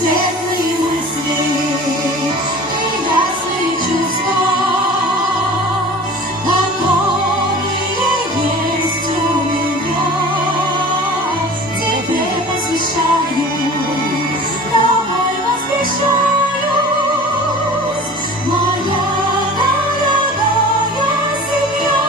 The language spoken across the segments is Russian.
светлые мысли и ясные чувства, которые есть у меня, тебе посвящаю, тобой восхищаюсь, моя дорогая семья.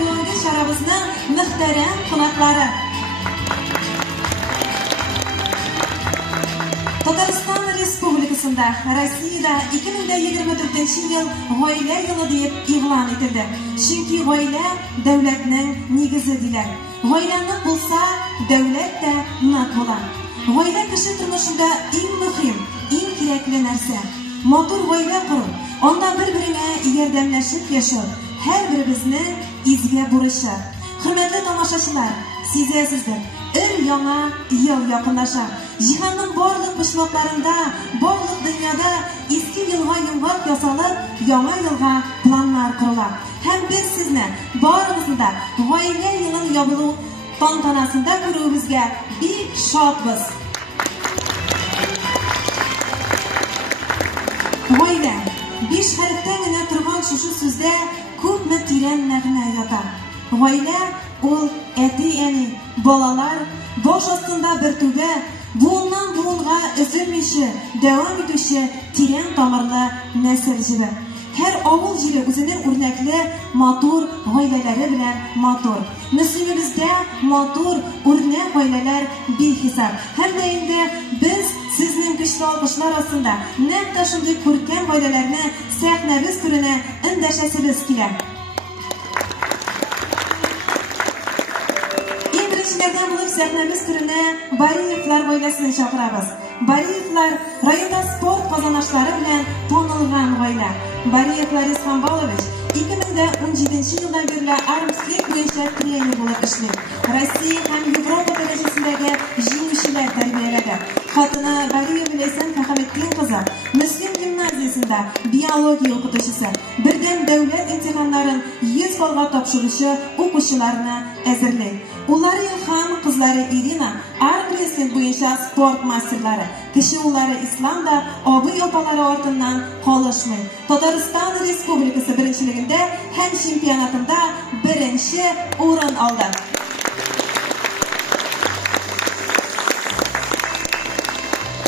Bugungi sharabimizning muhtaram qonaqlari. Tatariston Respublikasida Rossiyada 2024-yil g'oyla yili deb e'lon etildi. Chunki g'oyla davlatning negizi deyiladi. G'oylanib bo'lsa, davlat da nat bo'ladi. G'oyla kishi turmushida eng muhim, eng kerakli narsa. Motor g'oyla qurib, onda bir-biriga yordamlashib yashab, her birimizni izga burishib. Hurmatli tomoshachilar, sezasizlar, yana yil yaqinlasha. Jahonning barliq qishloqlarida, barliq dunyoda eski yilga yumg'oq yasalib, yangi yilga planlar quriladi. Hem biz sizni barimizni g'oyla yilning yo'lu tantanasida ko'rishimizga bek shodmiz. G'oyla 5 harfdangina turgan shu so'zda ko'pmi teran ma'no yotar. G'oyla ul eti-yani bolalar bosh ostida bir tuga buundan buunga uzilmishi, davom etishi teran tomirli nasl jibi. Her avul jili o'zining o'rnakli motor g'oylalari bilan motor. Muslimimizda motor o'rnak g'oylalar behisob. Hamda endi biz Sizning kuchli olqishlar ostida naqta shunday ko'rkam oilalarni sahnamiz turine indashasimiz kelar. Birinchilardan bo'lib sahnamiz turine Bariyevlar oilasini chaqiramiz. Bariyevlar rayonda sport qozonashlari bilan tanilgan oila. Bariyevlar Isxambolovich 2017-yildan beri armstrik bo'yicha trener bo'lib ishlaydi. Rossiya ham Yevropa darajasidagi jinoyatchilar tarbiyaladi. Xotini Bariyeva esa Faxriddin qizi Muslim gimnaziyasida biologiya o'qituvchisi. Birdan davlat imtihonlarini 100% topshirishi o'quvchilarni azirlaydi. Ular ham qizlari Irina armstrik bo'yicha sport masterlari. Kishi ular islomda obi opalari ortidan qolishmaydi. Tatariston Respublikasi birinchiligida ham chempionatida birinchi o'rin oldi.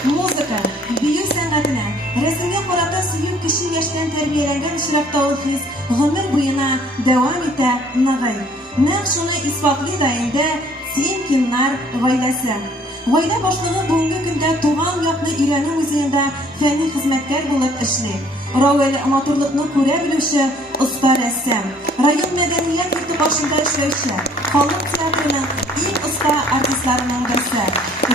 Muzika, biyu san'atini rasmga qarata suyib kishi yoshdan tarbiyalangan ishroqda o'tkiz g'umr bo'yina davom eta nag'ay. Naq shuni isbotli dayinda Tinkinlar oilasi. Oila boshlig'i bugungi kunda tug'an yoqni Irani muzeyida fanniy xizmatkor bo'lib ishlaydi. Ravil amatorlikni ko'ra biluvchi usta rassom. Rayon madaniyat yurti boshida ishlovchi. Xalq teatrining eng usta artistlarining birisi.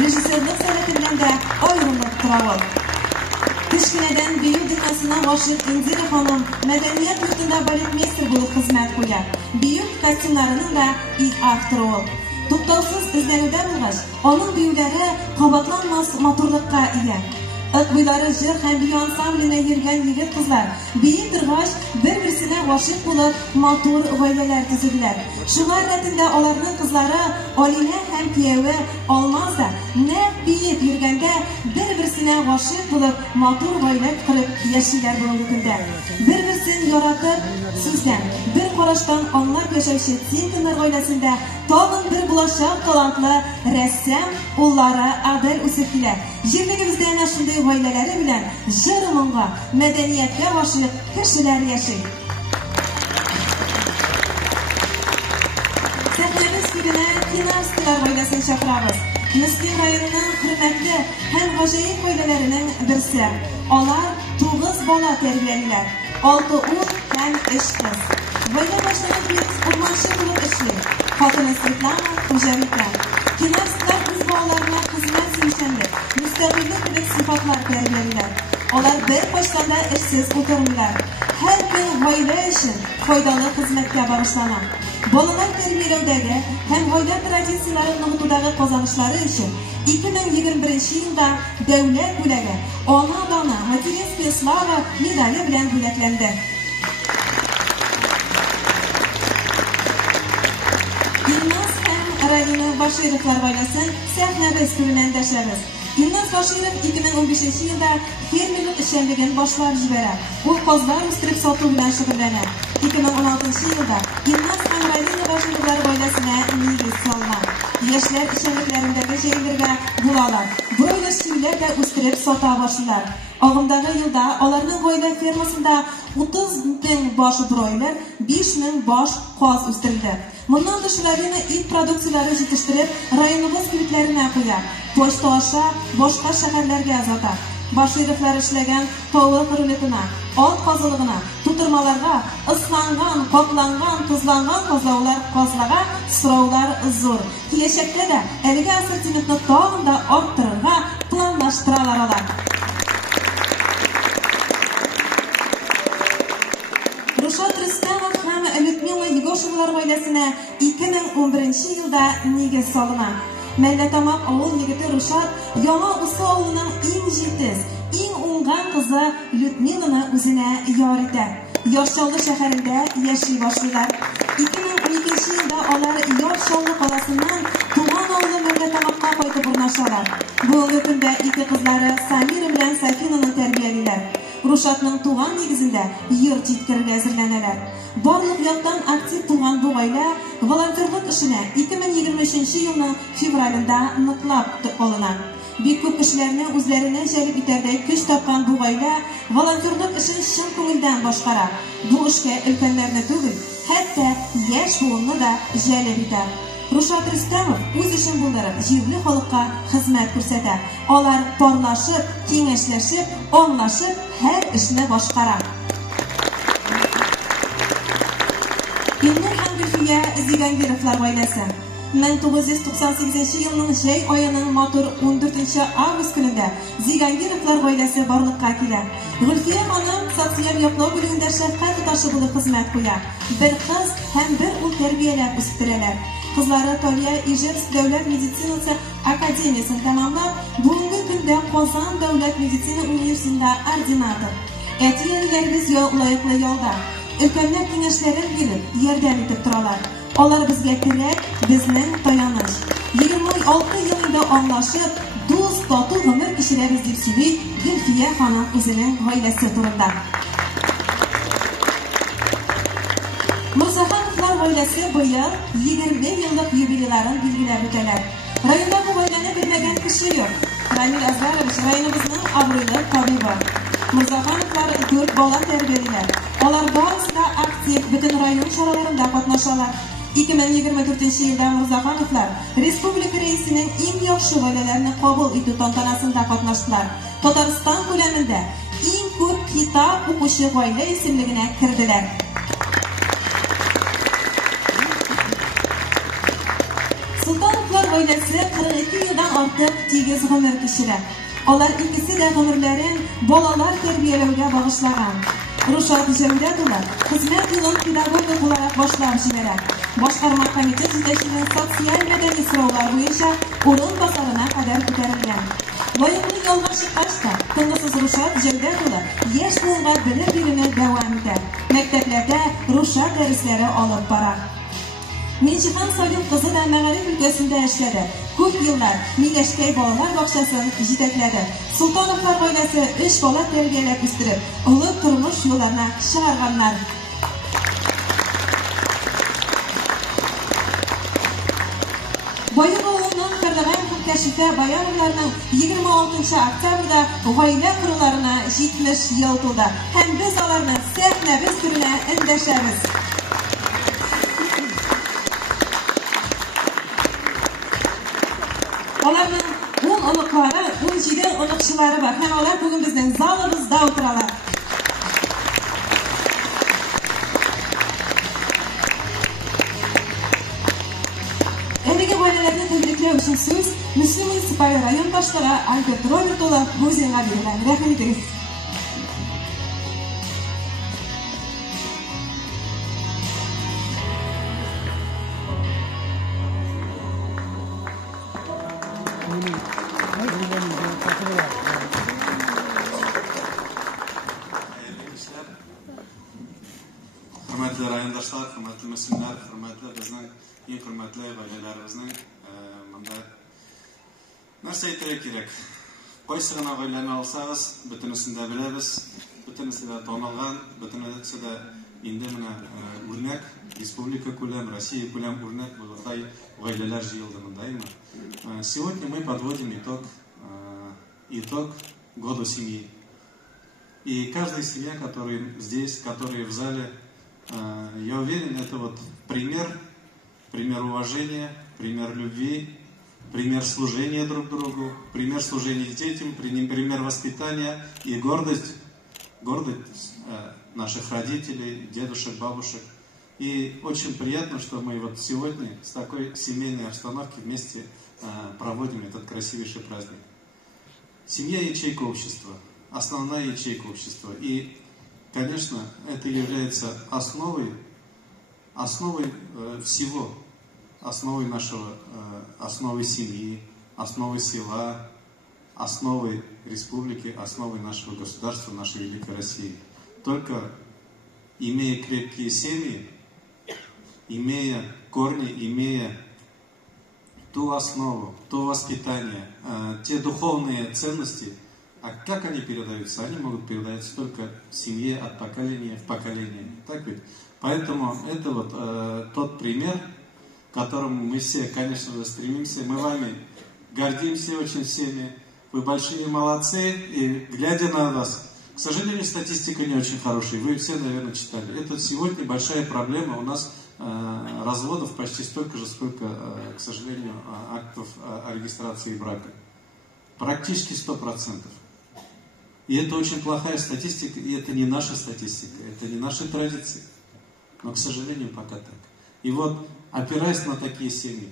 Rejissyorlik san'atida oyrimlik Ravil. Kichkinadan biyu dinasidan g'oshib Indira xonim madaniyat yurtida baletmeyster bo'lib xizmat qilgan. Biyu kostyumlarining da ilk aktori. To'xtovsiz izlanuvda bo'lg'ach, onun biyulari qabatlanmas motorlikqa ega. Aqbilari jir ham biyu ansamblini yurgan yigit qizlar biyi turg'ach bir-birsine g'oshib bo'lib motor oilalar tuzdilar. Shular ratida ularning qizlari Olina ham kuyovi Olmazda naq biyib yurganda bir-birsine g'oshib bo'lib motor oila qurib yashaylar bugungi kunda. Bir-birsini yoratib, sizdan bir qarashdan anglab yashovchi Tinkinlar oilasida tog'in bir buloqchoq talantli rassom ullari Adel Usefkilar. Yerligimizda ana shunday oilalari bilan jirimunga madaniyatga g'oshib kishilar yashaydi. Sahnamiz kunini Kinarskilar oilasini chaqiramiz. Miskin rayonining hurmatli ham g'ajoyib oilalarining birisi. Ular 9 bola tarbiyalilar. 6 o'g'il ham 3 qiz. Oila boshlig'i Urmanchi bo'lib ishlaydi. Xotini Svetlana xo'jalikda. Kinarskilar o'z bolalarga xizmat suyishadi. Mustaqillik va sifatlar tarbiyalilar. Ular bir qo'shganda ishsiz o'tirmaylar. Har kun oila uchun foydali xizmatga bag'ishlanadi. Bolalar tarbiyalovdagi ham oila traditsiyalari nuqtadagi qozonishlari uchun 2021-yilda davlat bo'lagi Ona dona Materiyskiy slava medali bilan bo'laklandi. Ilnos ham Radina Bashirovlar oilasi sahnamiz bilan dashamiz. Ilnos Bashirov 2015-yilda fermerlik ishlangan boshlab yuboradi. U qozlar o'stirib sotuv bilan shug'ullanadi. 2016-yilda Ilnos ham Radina Bashirovlar oilasine negizib solinadi. Yoshlar ishlanmalarindagi joylarga bulolar, broyler suylarga o'stirib sota boshlar. Og'imdagi yilda ularning oila fermasida 30,000 bosh broyler, 5,000 bosh qoz o'stirildi. Bundan tashqari ilk produksiyalari yetishtirib, rayonimiz klublarini qo'yadi. Pochta osha boshqa shaharlarga azotadi. Bashirovlar ishlagan tovuq ruletini, old qozilig'ini, tutirmalarga, islangan, qoplangan, tuzlangan qozlovlar qozlaga so'rovlar zo'r. Kelajakda da elga assortimentni tog'inda orttirishga planlashtiradilar. Rushad Rustamov ham Lyudmila Yegoshinlar oilasini 2011-yilda negiz solinadi. Mellatamoq ovul yigiti Rushad Yoma Usolovning eng jitiz, eng o'ngan qizi Lyudmilani o'zine yor etadi. Yoshcholli shaharida yashay boshlaydilar. 2012-yilda ular Yoshcholli qalasidan tug'an ovuli Mellatamoqqa qaytib o'rnashadilar. Bugungi kunda ikki qizlari Samira bilan Safinani tarbiyalilar. Rushadning tug'an negizida yurt yetkirga hazırlanadilar. Borliq yoqdan aktiv bo'lgan bu oila volontyorlik ishini 2023-yilning fevralida niqlab olinadi. Büyük ko'p kishilarni o'zlarini jalb etardek kuch topgan bu oila volontyorlik ishini chin ko'ngildan boshqaradi. Bu ishga ulkanlarni tug'il, hatto yosh bo'g'inni da jalb etadi. Рушат Рөстәмов үз эшен булдырып, җирле халыкка хезмәт күрсәтә. Алар парлашып, киңәшләшеп, аңлашып, һәр эшне башкара. Илнур һәм Гөлфия Зигангировлар гаиләсе 1998 елның җәй аеның матур 14 август көнендә Зигангировлар гаиләсе барлыкка килә. Гөлфия ханым социаль яклау бүлегендә шәфкать туташы булып хезмәт куя. Бер кыз һәм бер ул тәрбияләп үстерәләр. Кызлары Талия Ижевск дәүләт медицинасы академиясын тәмамлап, бүгенге көндә Казан дәүләт медицина университетында ординатор. Әти-әниләребез лаеклы ялда. Өлкәннәр киңәшләрен биреп, ярдәм итеп торалар. Алар безгә терәк, безнең таяныч. 26 ел инде аңлашып, дус, тату гомер кичерәбез дип сөйли Гөлфия ханым үзенең гаиләсе турында. Морзахановлар гаиләсе быел 20 еллык юбилейларын билгеләп үтәләр. Районда бу гаиләне белмәгән кеше юк. Рамил Азарович районыбызның абруйлы табибы. Морзахановлар 4 бала тәрбиялиләр. Алар барысы да актив бөтен район чараларында катнашалар. 2024 елда Морзахановлар республика рәисенең иң яхшы гаиләләрне кабул итү тантанасында катнаштылар. Татарстан күләмендә иң күп китап укучы гаилә исемлегенә керделәр. Султановлар гаиләсе 42 елдан артык тигез гомер кичерә. Алар икесе дә гомерләрен балалар тәрбияләүгә багышлаган. Рушат Җәүдәтова хезмәт юлын педагогик буларак башлап җибәрә. Башкарма комитет җитәкчесенең социаль-мәдәни сораулар буенча урынбасарына кадәр күтәрелгән. Лаеклы ялга чыккач та, тынгысыз Рушат Җәүдәтова яшь буынга белем бирүне дәвам итә. Мәктәпләрдә Рушат дәресләре алып бара. Минҗихан Салим кызы да мәгариф өлкәсендә эшләде. Күп еллар Миләшкәй балалар бакчасын җитәкләде. Султановлар гаиләсе 3 бала тәрбияләп үстереп, олы тормыш юлларына чыгарганнар. Байык авылының Кырдагай Кәшифә Баяновларның 26 октябрьдә гаилә коруларына 70 ел тулды. Һәм без аларны сәхнәбез түренә эндәшәбез. Аларның 10 оныклары, 17 оныкчылары бар. Һәм алар бүген безнең залыбызда утыралар. Әлеге гаиләләрне тәбрикләү өчен сүз Мөслим муниципаль район башлыгы Альберт Роберт улы Грузинга бирелә. Рәхмәт итегез. Hürmetli rayondaşlar, hürmetli müslimler, hürmetli bizning eng hürmetli гаиләләребезнең нәрсә әйтергә кирәк. Кайсы гына гаиләне алсагыз, бөтенесен дә беләбез, бөтенесе дә танылган, бөтенесе дә инде менә үрнәк, республика күләм, Россия күләм үрнәк булырдай гаиләләр җыелды монда. Сегодня мы подводим итог году семьи. И каждая семья, которая здесь, которая в зале, я уверен, это вот пример уважения, пример любви, пример служения друг другу, пример служения детям, пример воспитания и гордость наших родителей, дедушек, бабушек. И очень приятно, что мы вот сегодня с такой семейной обстановкой вместе проводим этот красивейший праздник. Семья — ячейка общества, основная ячейка общества. И, конечно, это является основой всего, основой семьи, основой села, основой республики, основой нашего государства, нашей великой России. Только имея крепкие семьи, имея корни, имея ту основу, то воспитание, те духовные ценности, а как они передаются? Они могут передаться только в семье от поколения в поколение. Так ведь? Поэтому это вот тот пример, к которому мы все, конечно же, стремимся. Мы вами гордимся очень всеми. Вы большие молодцы. И глядя на вас, к сожалению, статистика не очень хорошая. Вы все, наверное, читали. Это сегодня большая проблема у нас разводов почти столько же, сколько, к сожалению, актов о регистрации брака. Практически 100%. И это очень плохая статистика, и это не наша статистика, это не наши традиции. Но, к сожалению, пока так. И вот, опираясь на такие семьи,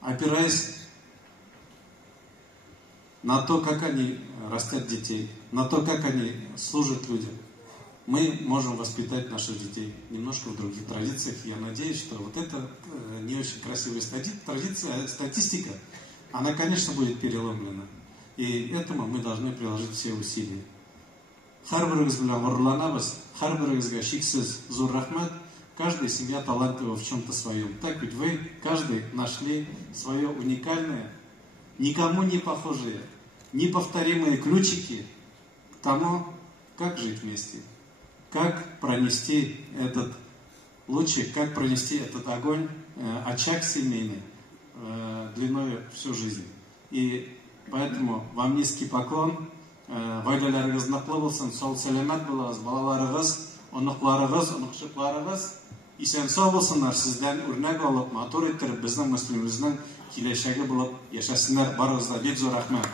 опираясь на то, как они растят детей, на то, как они служат людям, мы можем воспитать наших детей немножко в других традициях. Я надеюсь, что вот эта не очень красивая статистика, она, конечно, будет переломлена. И этому мы должны приложить все усилия. Каждая семья талантлива в чем-то своем. Так ведь вы, каждый, нашли свое уникальное, никому не похожее, неповторимые ключики к тому, как жить вместе, как пронести этот лучик, как пронести этот огонь, очаг семейный, длиной всю жизнь. И поэтому вам низкий поклон. Вайлаларыңыз наклы булсын, сау сәламәт булыгыз, балаларыгыз, оныкларыгыз, оныкчыкларыгыз исән сау булсыннар, сездән үрнәк алып, матур иттереп, безнең мөслимебезнең киләчәге булып яшәсеннәр. Барыгызга бик зур рәхмәт.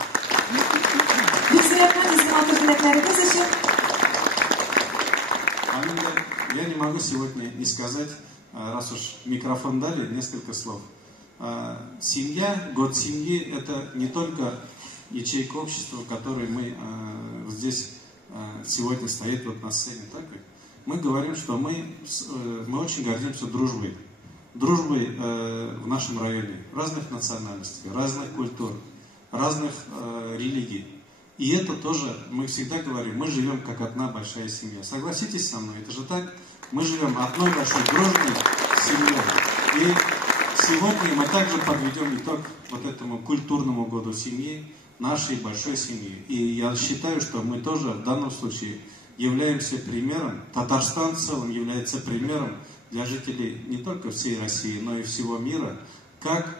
Я не могу сегодня не сказать, раз уж микрофон дали, несколько слов. Семья, год семьи – это не только ячейка общества, в которой мы здесь сегодня стоит вот на сцене. Так? Мы говорим, что мы очень гордимся дружбой. Дружбой в нашем районе разных национальностей, разных культур, разных религий. И это тоже, мы всегда говорим, мы живем как одна большая семья. Согласитесь со мной, это же так. Мы живем одной большой дружной семьей. И сегодня мы также подведем итог вот этому культурному году семьи, нашей большой семьи. И я считаю, что мы тоже в данном случае являемся примером, Татарстан в целом является примером для жителей не только всей России, но и всего мира, как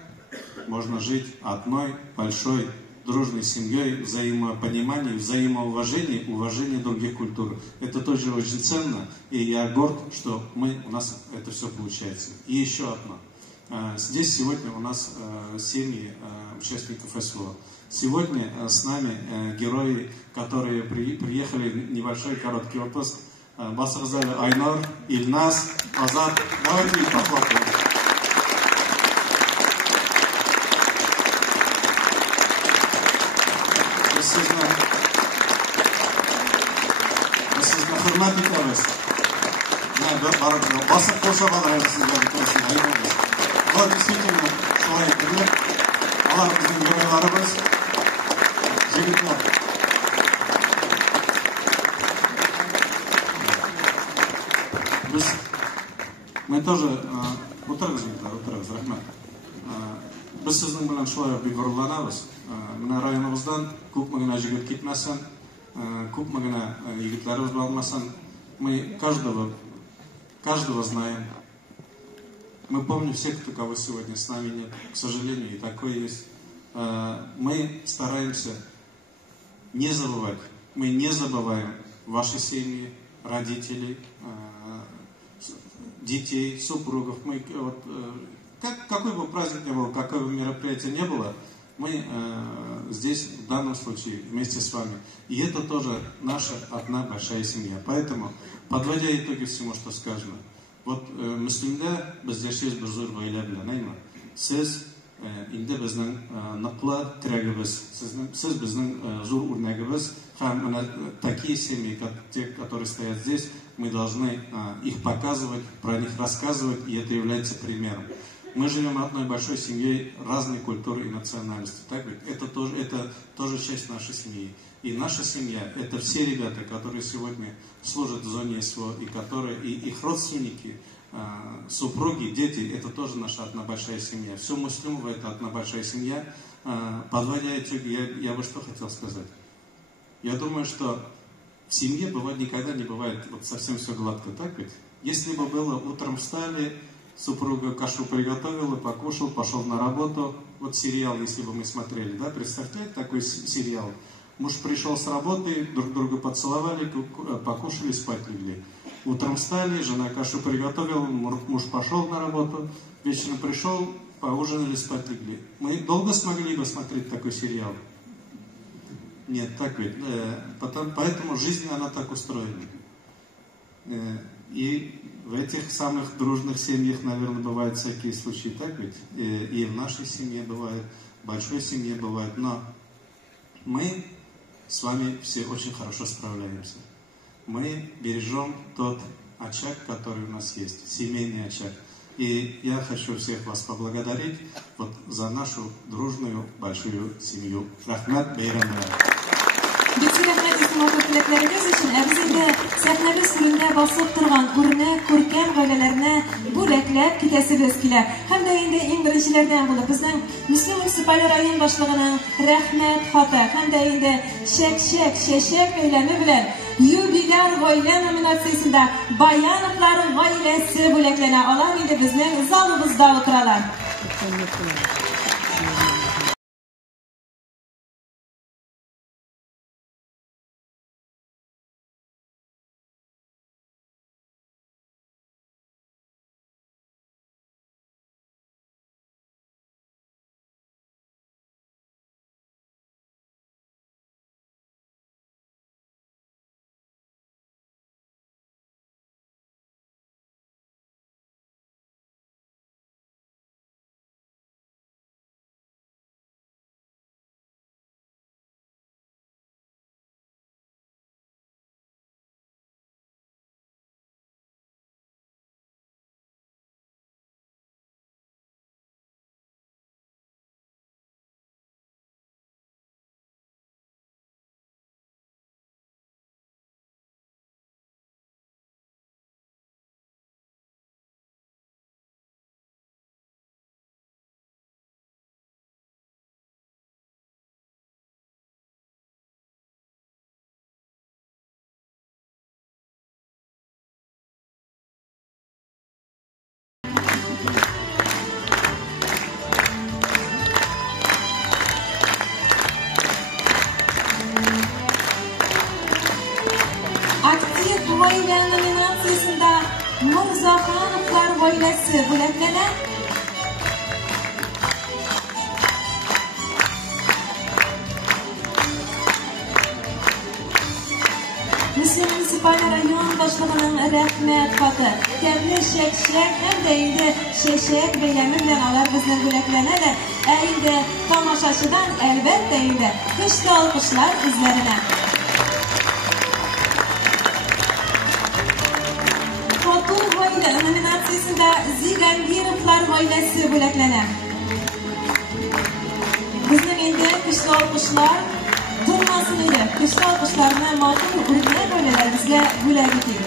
можно жить одной большой дружной семьей, взаимопонимании, взаимоуважении, уважении других культур. Это тоже очень ценно, и я горд, что у нас это все получается. И еще одно. Здесь сегодня у нас семьи участников СВО. Сегодня с нами герои, которые приехали в небольшой короткий отпуск. Басарзали Айнор, Ильнас, Азат. Давайте их похлопаем. Sizni hurmat etamiz. Bosib qo'shib olamiz sizlarga. Bu действительно shoirlar, ular bizning yigitlarimiz, yigitlar. Мы тоже o'tiramiz, rahmat. Biz sizning bilan shunday g'ururlanamiz. Mana rayonimizdan ko'pmagina yigit ketmasin, ko'pmagina yigitlarimiz bo'lmasin. Мы каждого знаем. Мы помним всех, кого сегодня с нами нет. К сожалению, и такое есть. Мы стараемся не забывать. Мы не забываем ваши семьи, родителей, детей, супругов. Мы, какой бы праздник ни был, какое бы мероприятие ни было, мы здесь в данном случае вместе с вами. И это тоже наша одна большая семья. Поэтому, подводя итоги всему, что сказано, вот муслимда без яшес без зур вайля беланайма. Сез инде безнең наклы трягыбыз, сез безнең зур үрнәгебез. Һәм такие семьи, как те, которые стоят здесь, мы должны их показывать, про них рассказывать, и это является примером. Мы живем одной большой семьей разной культуры и национальности. Так ведь? Это тоже часть нашей семьи. И наша семья – это все ребята, которые сегодня служат в зоне СВО, и их родственники, супруги, дети – это тоже наша одна большая семья. Все муслимов – это одна большая семья. Подводя итоги, я бы что хотел сказать. Я думаю, что в семье никогда не бывает вот совсем все гладко, так ведь? Если бы было, утром встали, супруга кашу приготовила, покушал, пошел на работу. Вот сериал, если бы мы смотрели, да, представьте, такой сериал. Муж пришел с работы, друг друга поцеловали, покушали, спать легли. Утром встали, жена кашу приготовила, муж пошел на работу, вечером пришел, поужинали, спать легли. Мы долго смогли бы смотреть такой сериал? Нет, так ведь. Поэтому жизнь, она так устроена. И в этих самых дружных семьях, наверное, бывают всякие случаи, так ведь? И в нашей семье бывает, в большой семье бывает. Но мы с вами все очень хорошо справляемся. Мы бережем тот очаг, который у нас есть, семейный очаг. И я хочу всех вас поблагодарить вот за нашу дружную большую семью. Рахмат бейрамlar. Бик рәхмәт исмәгыйль теләкләрегез өчен. Без инде сәхнәбез түрендә басып торган үрнәк, күркәм гаиләләрне бүләкләп китәсебез килә. Һәм дә инде иң беренчеләрдән булып безнең Мөслим муниципаль район башлыгының рәхмәт хаты һәм дә инде чәчәк бәйләме белән юбиляр гаилә номинациясендә Баяновлар гаиләсе бүләкләнә. Алар инде безнең залыбызда утыралар. Актив гаилә номинациясендә Мирзахановлар гаиләсе бүләкләнә. Мөслим муниципаль район башлыгының рәхмәт хаты. Тәмле чәчәк һәм дә инде чәчәк бәйләме белән алар безнең бүләкләнәләр. Ә инде тамашачыдан әлбәттә инде көчле алкышлар үзләренә. Номинациясендә Зигангировлар гаиләсе бүләкләнә. Безнең инде көчле алкышлар тормасын иде. Көчле алкышларны матур үрнәк гаиләләребезгә бүләк итик.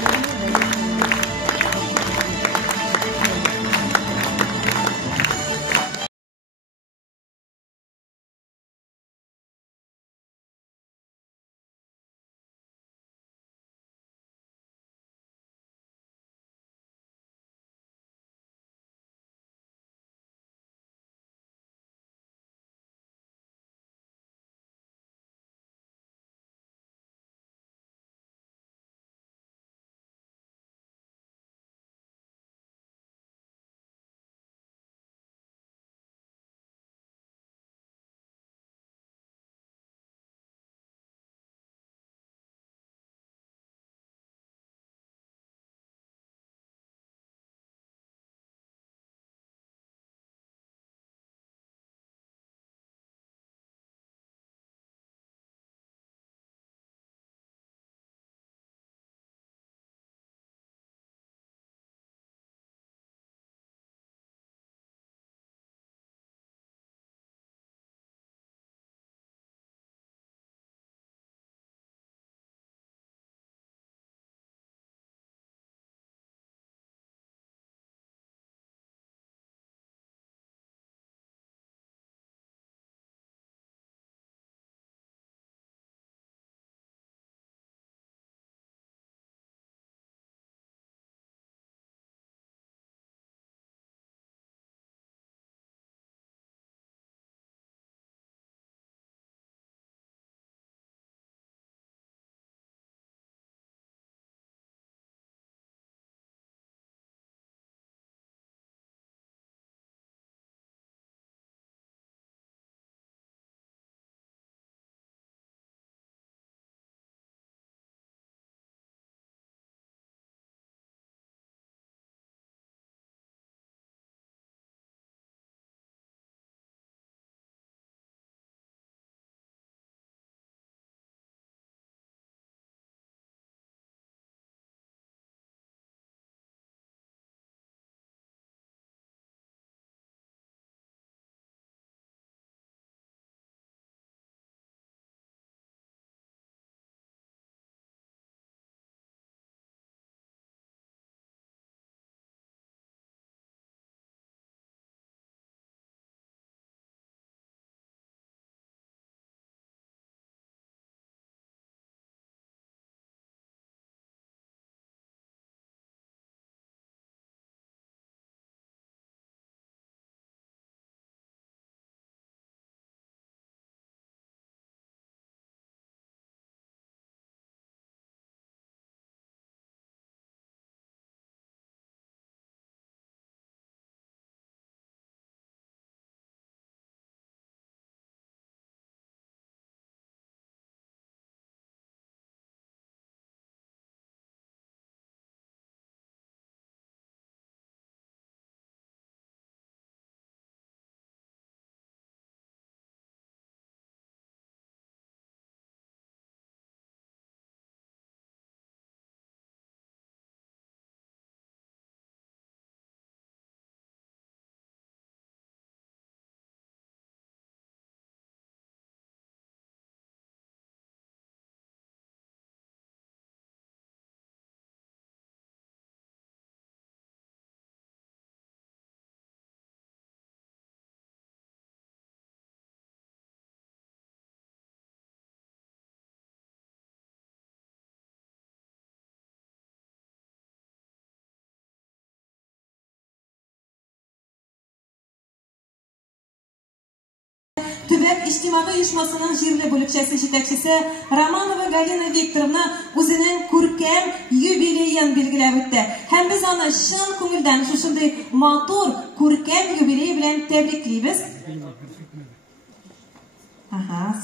Төбәк İçtimai Uyuşmasının җирле бүлекчәсе җитәкчесе Романова Галина Викторовна үзенең күркәм юбилеен билгеләп үтте. Һәм без аны чын күңелдән шушындый матур күркәм юбилей белән тәбриклибез.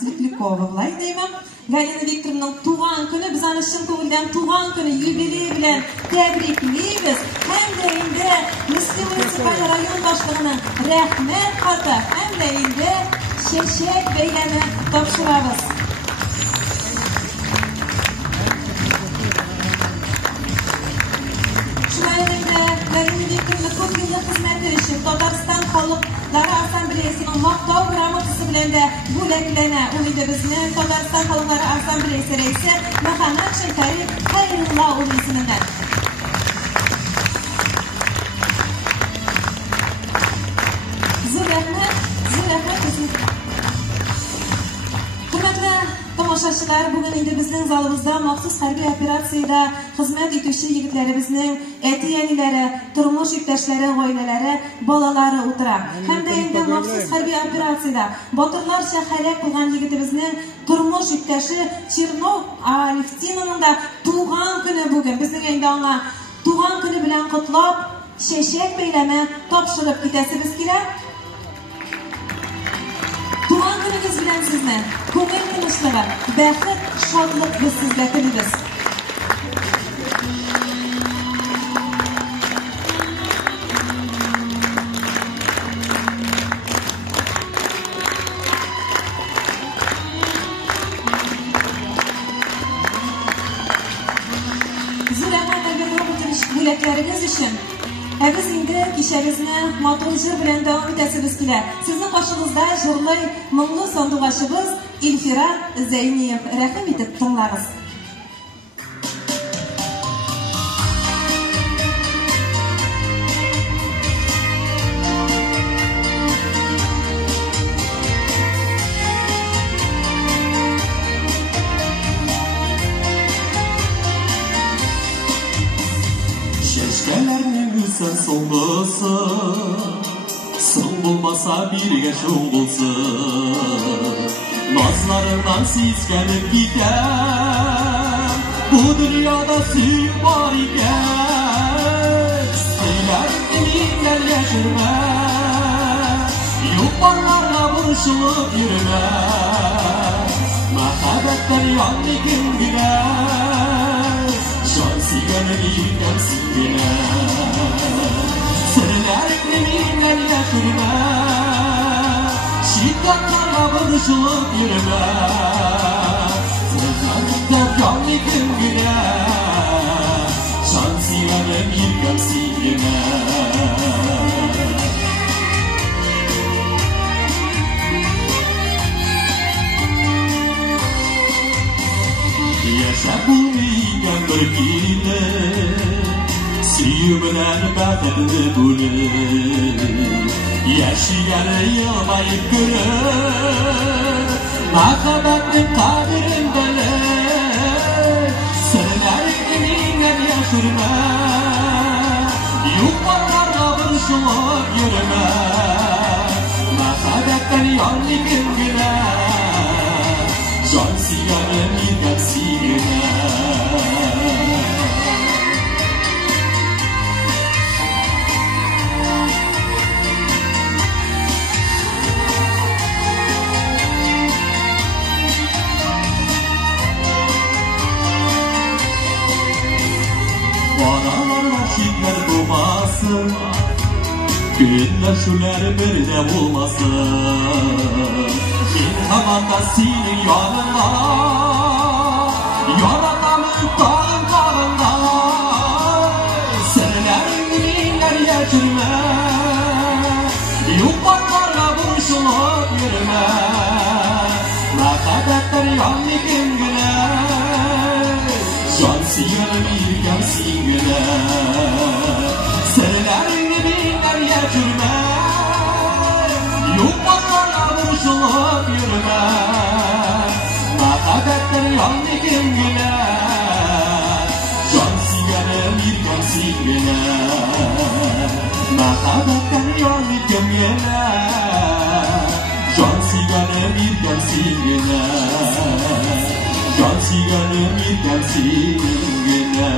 Светлякова булай деймен. Галина Викторовнаның туган көне, без аны чын күңелдән туган көне юбилей белән тәбриклибез. Һәм дә инде Мөслим муниципаль район башлыгының рәхмәт хаты, һәм дә инде чәчәк бәйләме тапшырабыз. Галина Викторовна күп еллык хезмәте өчен Татарстан Халыклары Ассамблеясының мактау грамотасы белән дә бүләкләнә. Ул инде безнең Татарстан Халыклары Ассамблеясе рәисе Мөхәммәд Шәйхи Хәйрулла ул исеменнән. Зур рәхмәт. Хөрмәтле тамашачылар, бүген инде безнең залыбызда махсус хәрби операциядә хезмәт итүче егетләребезнең әти-әниләре, тормыш иптәшләре, гаиләләре, балалары утыра. Һәм дә инде махсус хәрби операциядә батырларча һәлак булган егетебезнең тормыш иптәше Чернов Алевтинаның да туган көне бүген. Безнең инде аңа туган көне белән котлап, чәчәк бәйләме тапшырып китәсебез килә. Туган көнегез белән сезне күңел тынычлыгы, бәхет, шатлык без сезгә телибез. Зур рәхмәт бүләкләрегез өчен. Biz инде кичәбезне матур җыр белән дәвам итәсебез килә. Сезнең каршыгызда җырлый моңлы сандугачыбыз Илфира Зәйниев. Рәхим итеп тыңлагыз. Sen soğusa, son bulmasa birge şun bulsun. Nazlarından sislenip gider, bu dünyada sür var iken. Söyler elinler yaşırma, yukarılarla vuruşulup yürüme. Mehabetler yandı gün güler, şan sigara giydem sigara. Sırlarımla yaşırma, şiddetlerle vuruşulup yürüme. Sırlarımda canlı gün güler, şansiyana bir gamsiyene. Yaşa bu meygen bir kirli, Süyü bilen bəxtini bölür, yaşayanı yılmayıp görür, məhəbbətin qadirin bilir, sırlarını yaşırma, yukarılarla vuruşulup yürüme, məhəbbətten yanlı gün güler, can siyanı bir siyene. Günler şüler bir de bulmasın. İlhamata senin yanında, yaratamın dağın dağında. Sırlarınlar yaşırma, yukarılarla vuruşulup yürüme. Məhəbbətlər yanlı gün güler, can siyanı bir gamsin güler. Sırlarını binler yaşırma, yukarılarla vuruşulup yürüme. Məhəbbətlər yanlı gün güler, can siyanı bir gamsin güler. Məhəbbətlər yanlı gün güler, Can siganım irgan singene Can siganım irgan singene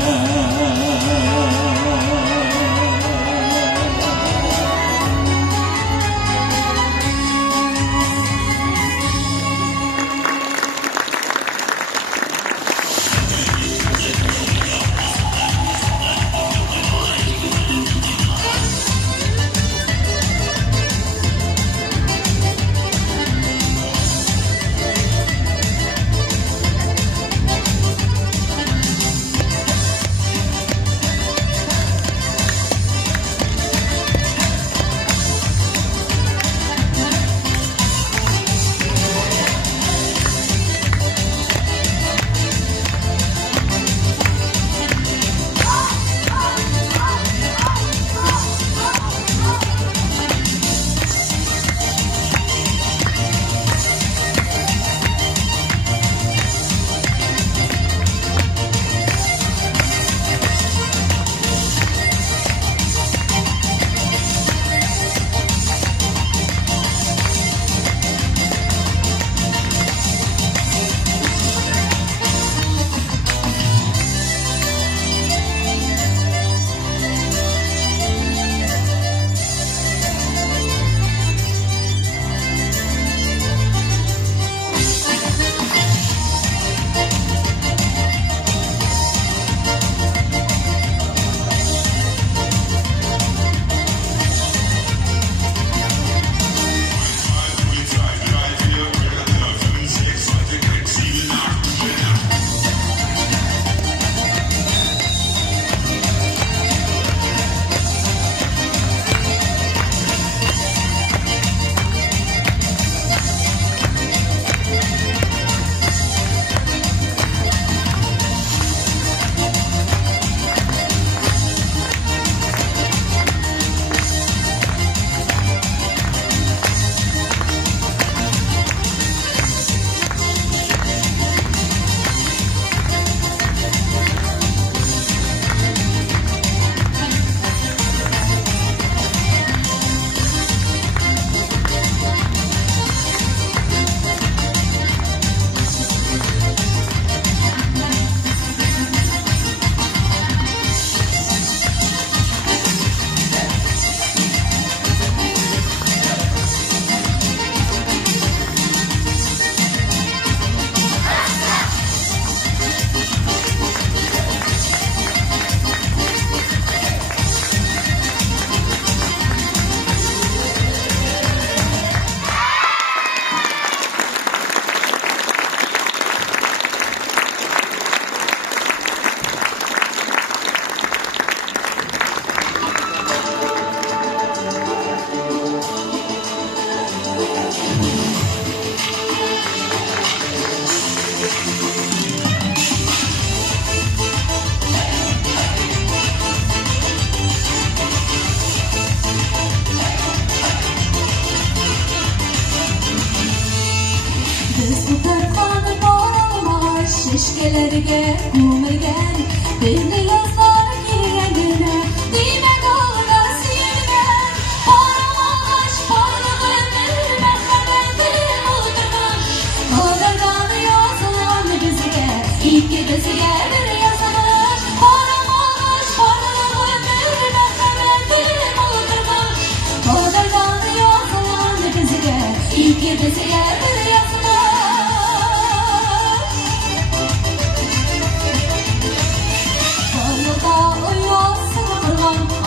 Şişkelerge kumirgen Birli yazlar giygengine Dime dağlar siyirgen Paralaş parlağı bir merhametin uydurmuş Kaderdan yazılan bizge İki bizge bir yazılmış Paralaş parlağı bir merhametin uydurmuş Kaderdan yazılan bizge İki bizge bir yazılmış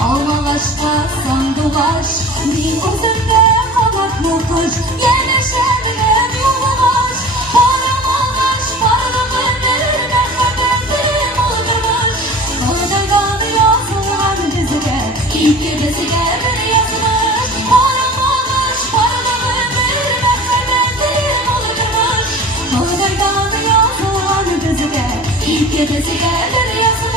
Almalaşka sandulaş Bir uzunde kanatlı kuş Yerleşebilen yolulaş Paralaş paralı bir merhametim uydurmuş Kaderdan yazılan bizge İki bizge bir yazılmış Paralaş paralı bir merhametim uydurmuş Kaderdan yazılan bizge İki bizge bir yazılmış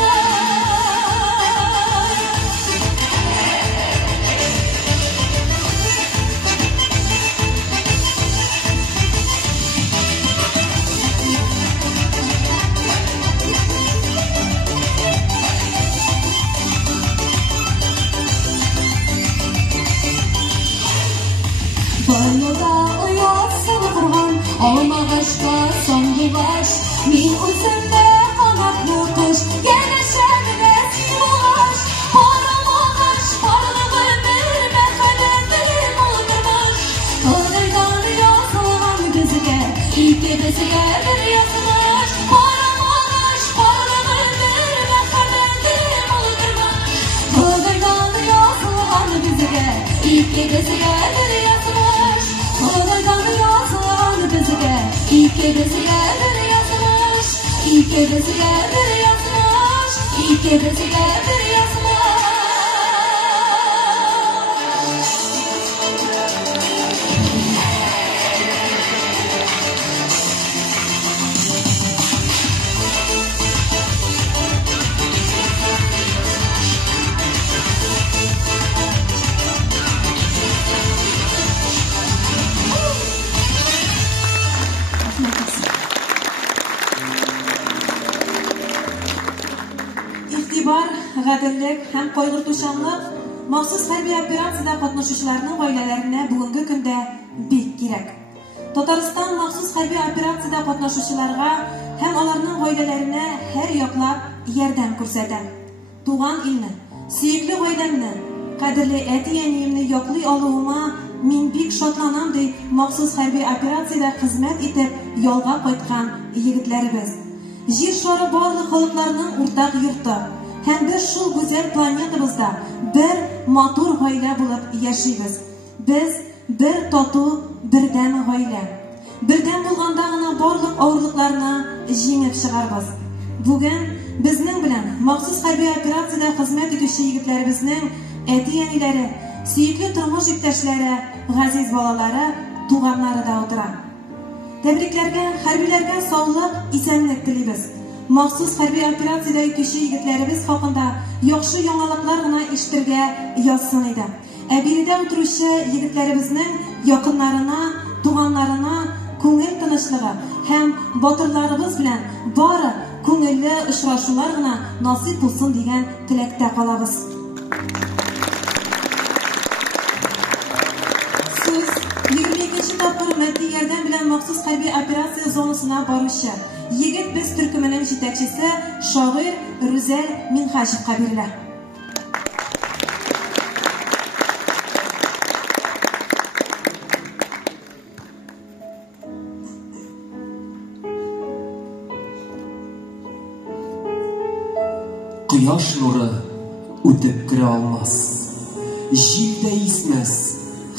Almağaçqa sandulaş Min özümdə qanatlı qış Yenəşəmdə silaş Paramağaç parlağı bir məxələtim olurmuş Qadırdan yazılan gözüge İki bizge bir yazmış Paramağaç parlağı bir məxələtim olurmuş Qadırdan yazılan gözüge İki bizge bir yazmış Qadırdan yazılan gözüge İki bizge bir yazmış İki bizge bir yazmış İki bizge bir yazmış İğtibar, ғәділлік һәм қойғыртушанлық махсус хәрби операцияда катнашучыларның гаиләләренә бүгенге көндә бик кирәк. Татарстан махсус хәрби операцияда катнашучыларга һәм аларның гаиләләренә һәр яклап ярдәм күрсәтә. Туган илне, сөекле гаиләмне, кадерле әти-әниемне яклый алуыма мин бик шатланам ди махсус хәрби операцияда хезмәт итеп ялга кайткан егетләребез. Җир шары барлык халыкларның уртак йорты һәм без шул гүзәл планетабызда бер матур гаилә булып яшибез. Без бер тату, бердәм гаилә. Бердәм булганда гына барлык авырлыкларны җиңеп чыгарбыз. Бүген безнең белән махсус хәрби операциядә хезмәт итүче егетләребезнең әти-әниләре, сөекле тормыш иптәшләре, газиз балалары, туганнары да утыра. Тәбрикләргә, хәрбиләргә саулык, исәнлек телибез. Махсус хәрби операциядә итүче егетләребез хакында яхшы яңалыклар гына ишетергә язсын иде. Ә биредә утыручы егетләребезнең якыннарына, туганнарына күңел тынычлыгы һәм батырларыбыз белән бары күңелле очрашулар гына насыйп булсын дигән теләктә калабыз. Сез 22-нче тапкыр матди ярдәм белән махсус хәрби операция зонасына баручы егет без төркеменең җитәкчесе шагыйрь Рүзәл Минхашевка бирелә. Кояш нуры үтеп керә алмас, җил дә исмәс,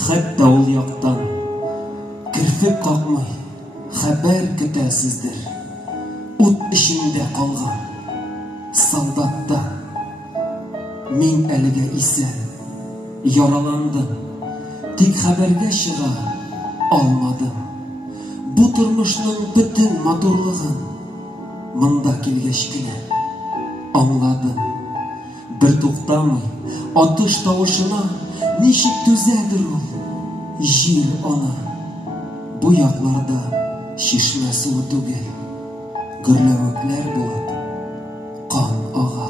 хәтта ул яктан. Кирфек какмый, хәбәр көтәсездер. Ут эчендә калган солдатта. Мин әлегә исән, яраландым, тик хәбәргә чыга алмадым. Бу тормышның бөтен матурлыгын монда килгәч кенә аңладым. Бер туктамый атыш тавышына ничек түзәдер ул җир ана. Бу якларда шишмә суы түгел, гөрләвекләр булып кан ага.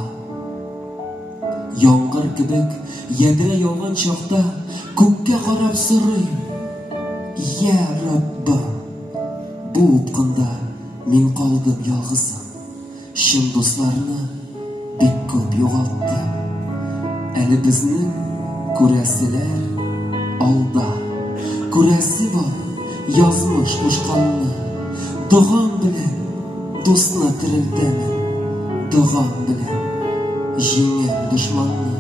Яңгыр кебек ядрә яуган чакта күккә карап сорыйм: Я Раббы, бу упкында мин калдым ялгызым. Чын дусларны бик күп югалттым. Әле безнең күрәселәр алда. Күрәсе бар язмыш кушканны. Дугам белән дусны терелтәмен. Дугам белән җиңәм дошманны.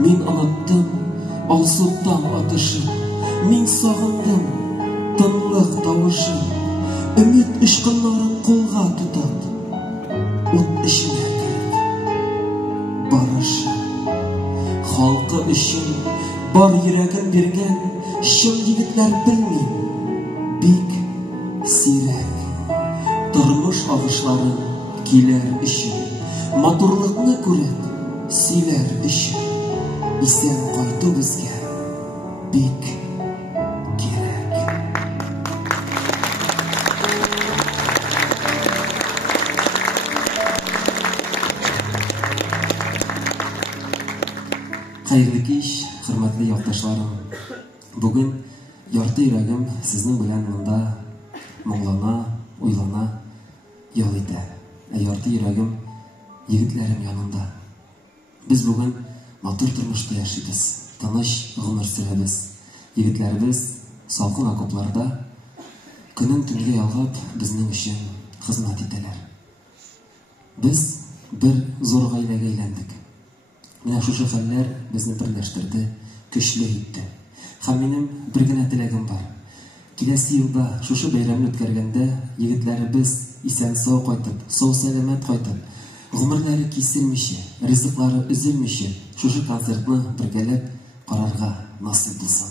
Мин оныттым алсуттан атышын. Мин сагындым тынлык тавышын. Өмет ышкыннарын кулга тотып ут эченә барышы. Халкы өчен бар йөрәген биргән чын егетләр белмим, бик сирәк. Тормыш агышларын килер өчен, матурлыкны күреп сөйләр өчен, исән кайту безгә бик кирәк. Хәерле кич, хөрмәтле якташларым. Бүген ярты йөрәгем сезнең белән монда моңлана, уйлана, ял итә. Ярты йөрәгем егетләрем янында. Без бүген матур тормышта яшибез, тыныч гомер сөрәбез. Егетләребез салкын окопларда көнен төнгә ялгап безнең өчен хезмәт итәләр. Без бер зур гаиләгә әйләндек. Менә шушы хәлләр безне берләштерде, көчле итте. Һәм минем бер генә теләгем бар. Киләсе елда шушы бәйрәмне үткәргәндә егетләребез исән-сау кайтып, сау-сәламәт кайтып, гомерләре киселмичә, ризыклары өзелмичә, шушы концертны бергәләп карарга насыйп булсын.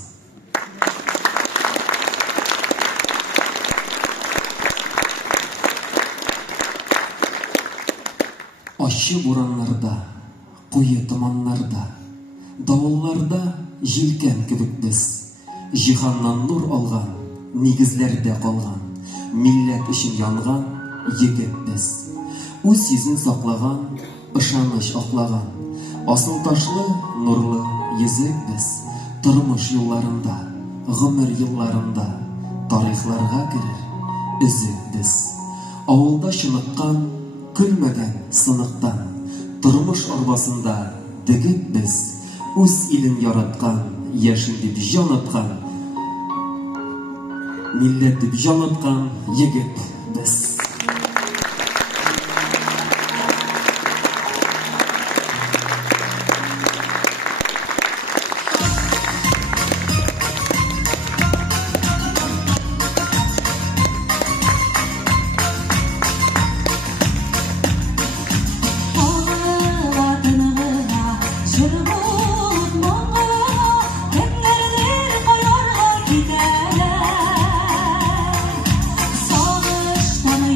Ачы бураннарда, куе томаннарда, давылларда җилкән кебек без, җиһаннан нур алган, нигезләрдә калган, милләт өчен янган егет без. Үз йөзен саклаган, ышаныч аклаган, асыл ташлы, нурлы йөзек без. Тормыш юлларында, гомер елларында тарихларга керер өзек без. Авылда чыныккан, көлмәгән сыныктан, тормыш арбасында дегет без. Үз илен яраткан, яшен дип җан аткан, милләт дип җан аткан егет без. Sağış tanı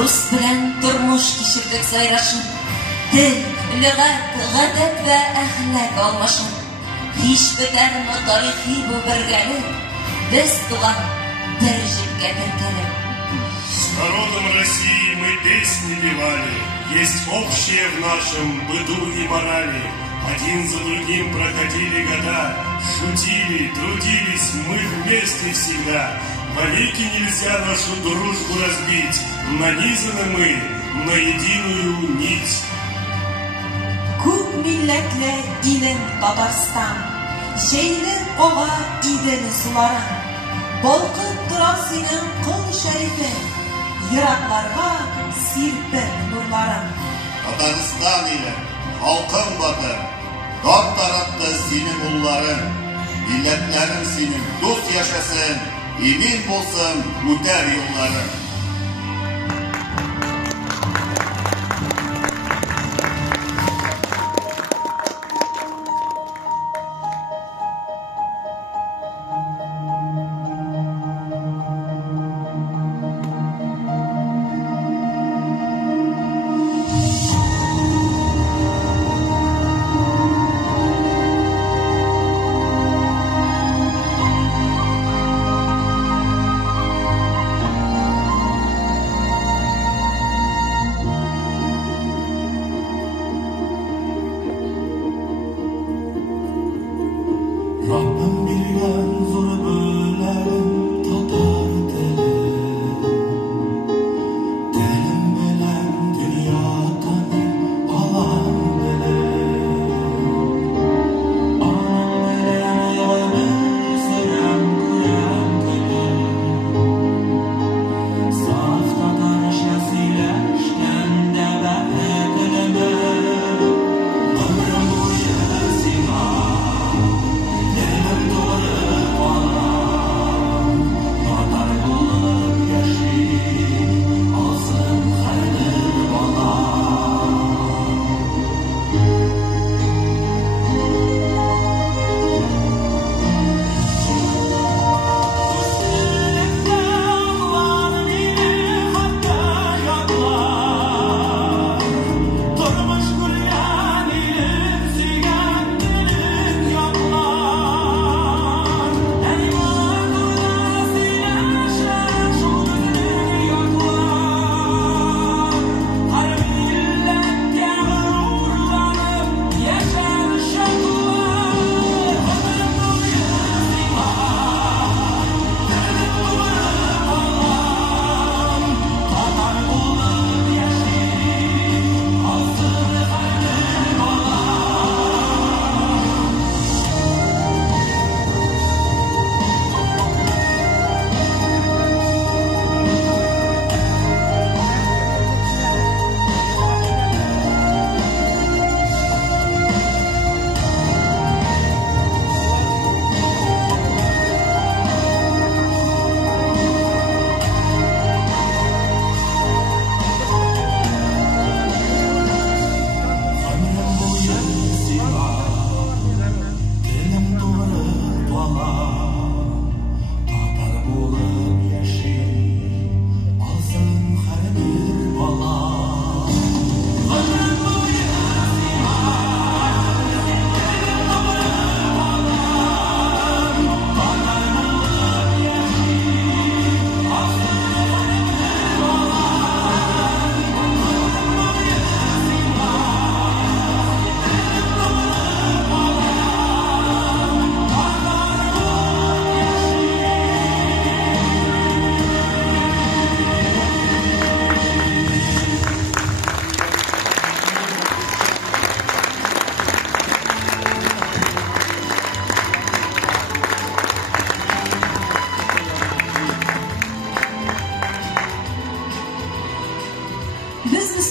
Рус белән тормыш кичердек сайрашын, тел, лөгать, гадәт вә әхлак алмашын. Һич бетәрме тарихи бу бергәлек, без туган бер җиргә бергәлек. С народом России мы песни певали, есть общее в нашем быту и морали. Один за другим проходили года, шутили, трудились мы вместе всегда. Вовеки нельзя нашу дружбу разбить, нанизаны мы на единую нить. Күп милләтле илен Татарстан, җәйле ага иден суларын. Балкып тора синең кыл шәрифең, еракларга сирпеп нурларын. Татарстан иле, халкың батыр, дар таратты синең улларың. Милләтләрең синең дус яшәсен, имин булсын үтәр юлларың.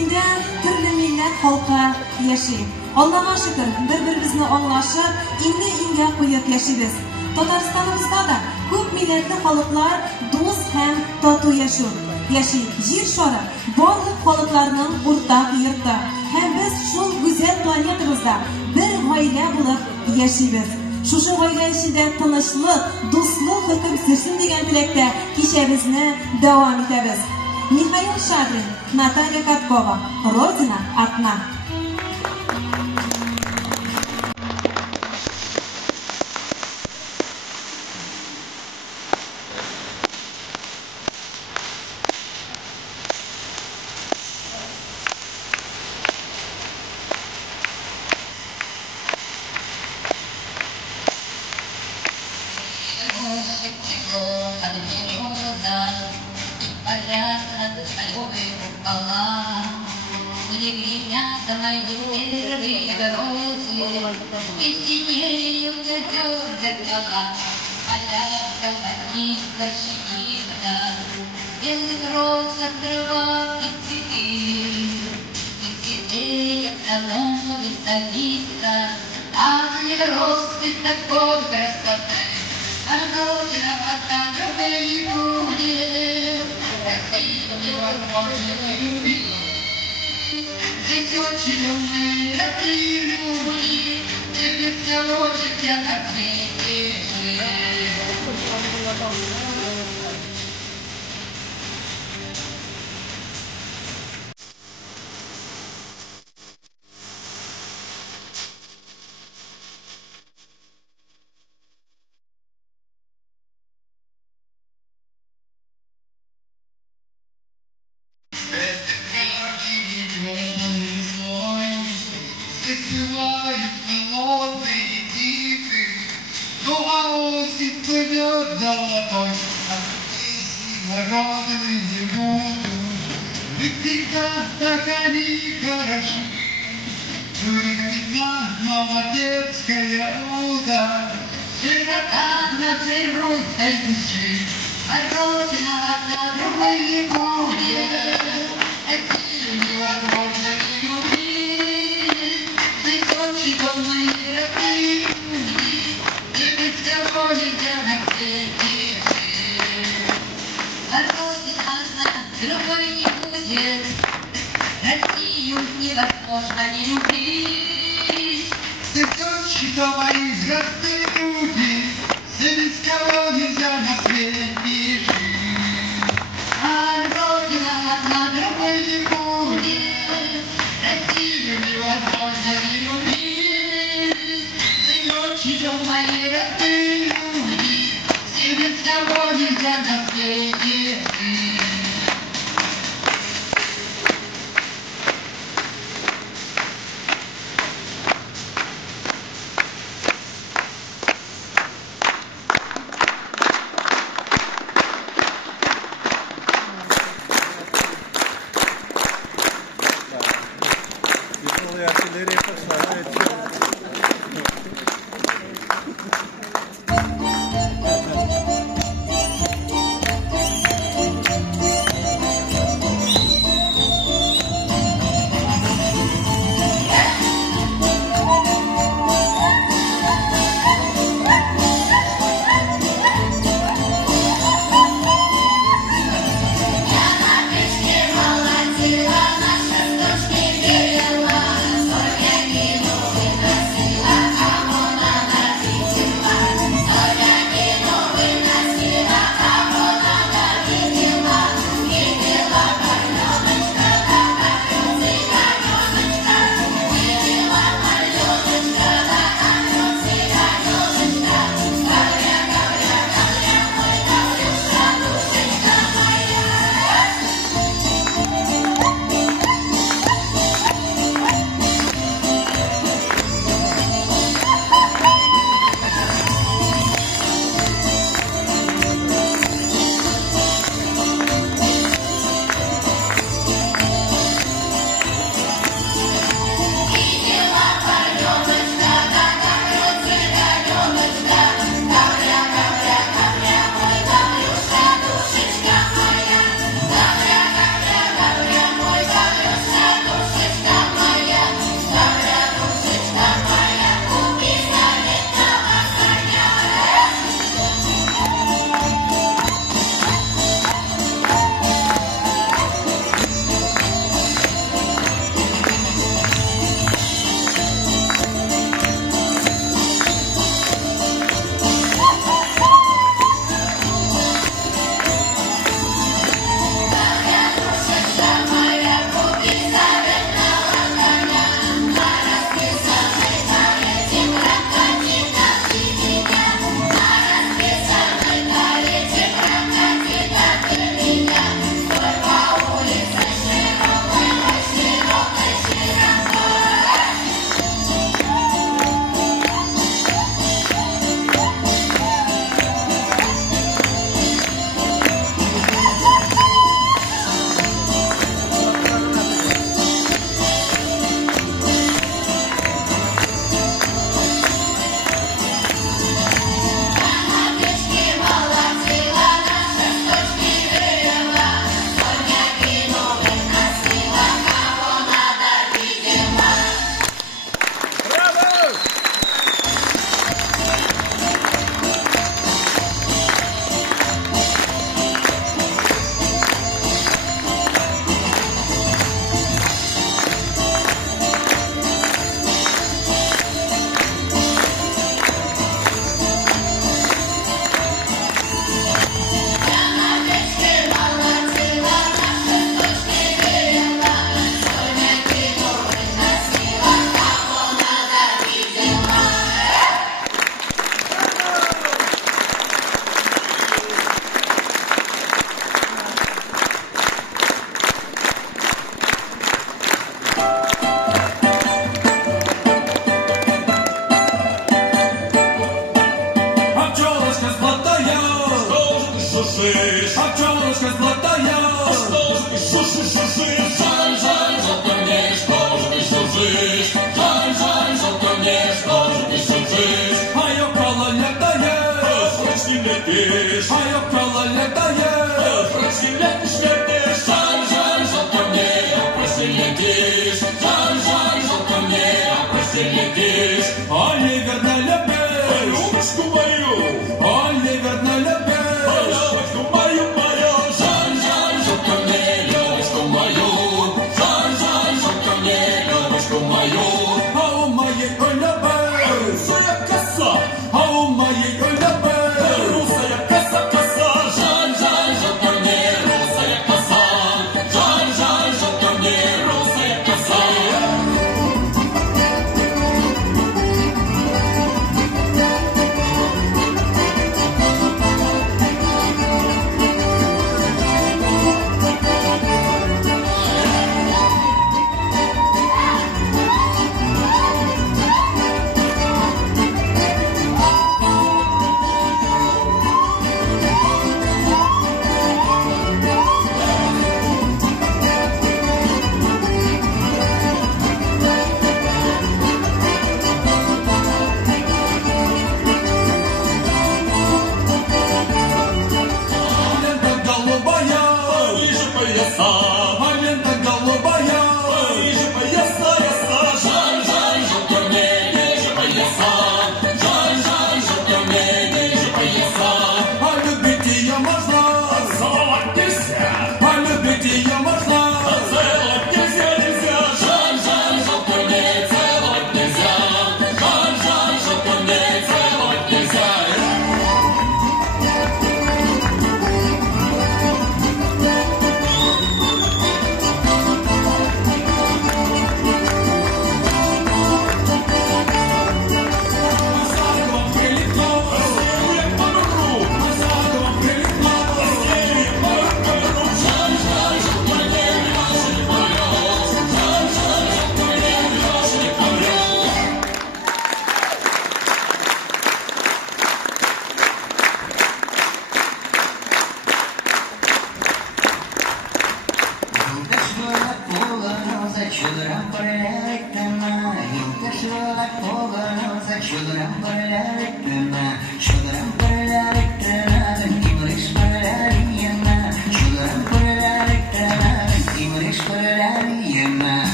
içinde türlü millet halka yaşayıp. Allah'a şükür bir-birimizni anlaşıp, inge koyup yaşayız. Tataristanımızda da ko'p milletli halklar do'st ham tatu yaşayıp. Yer şarı barliq xalqlarning o'rtaq yurti. Hem biz şu güzel planetimizda bir oila bo'lib yaşayız. Şu oila içinde tinchlik, do'stlik hukm sürsin degan tilakda kechamizni davom etamiz. Mikhail Shadrin, Natalya Katkova, Rodina одна.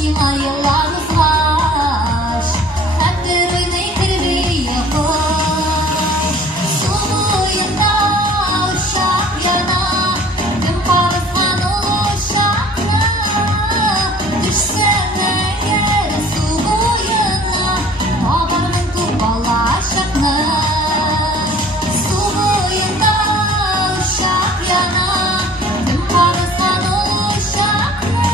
сиңа еллар узгач, хәтер уйный керби йокыш. Су буенда учак яна, кем карызган ул учакны, düşсәң әгәр су буена, табармын күп балачакны. Су буенда учак яна, кем карызган ул учакны,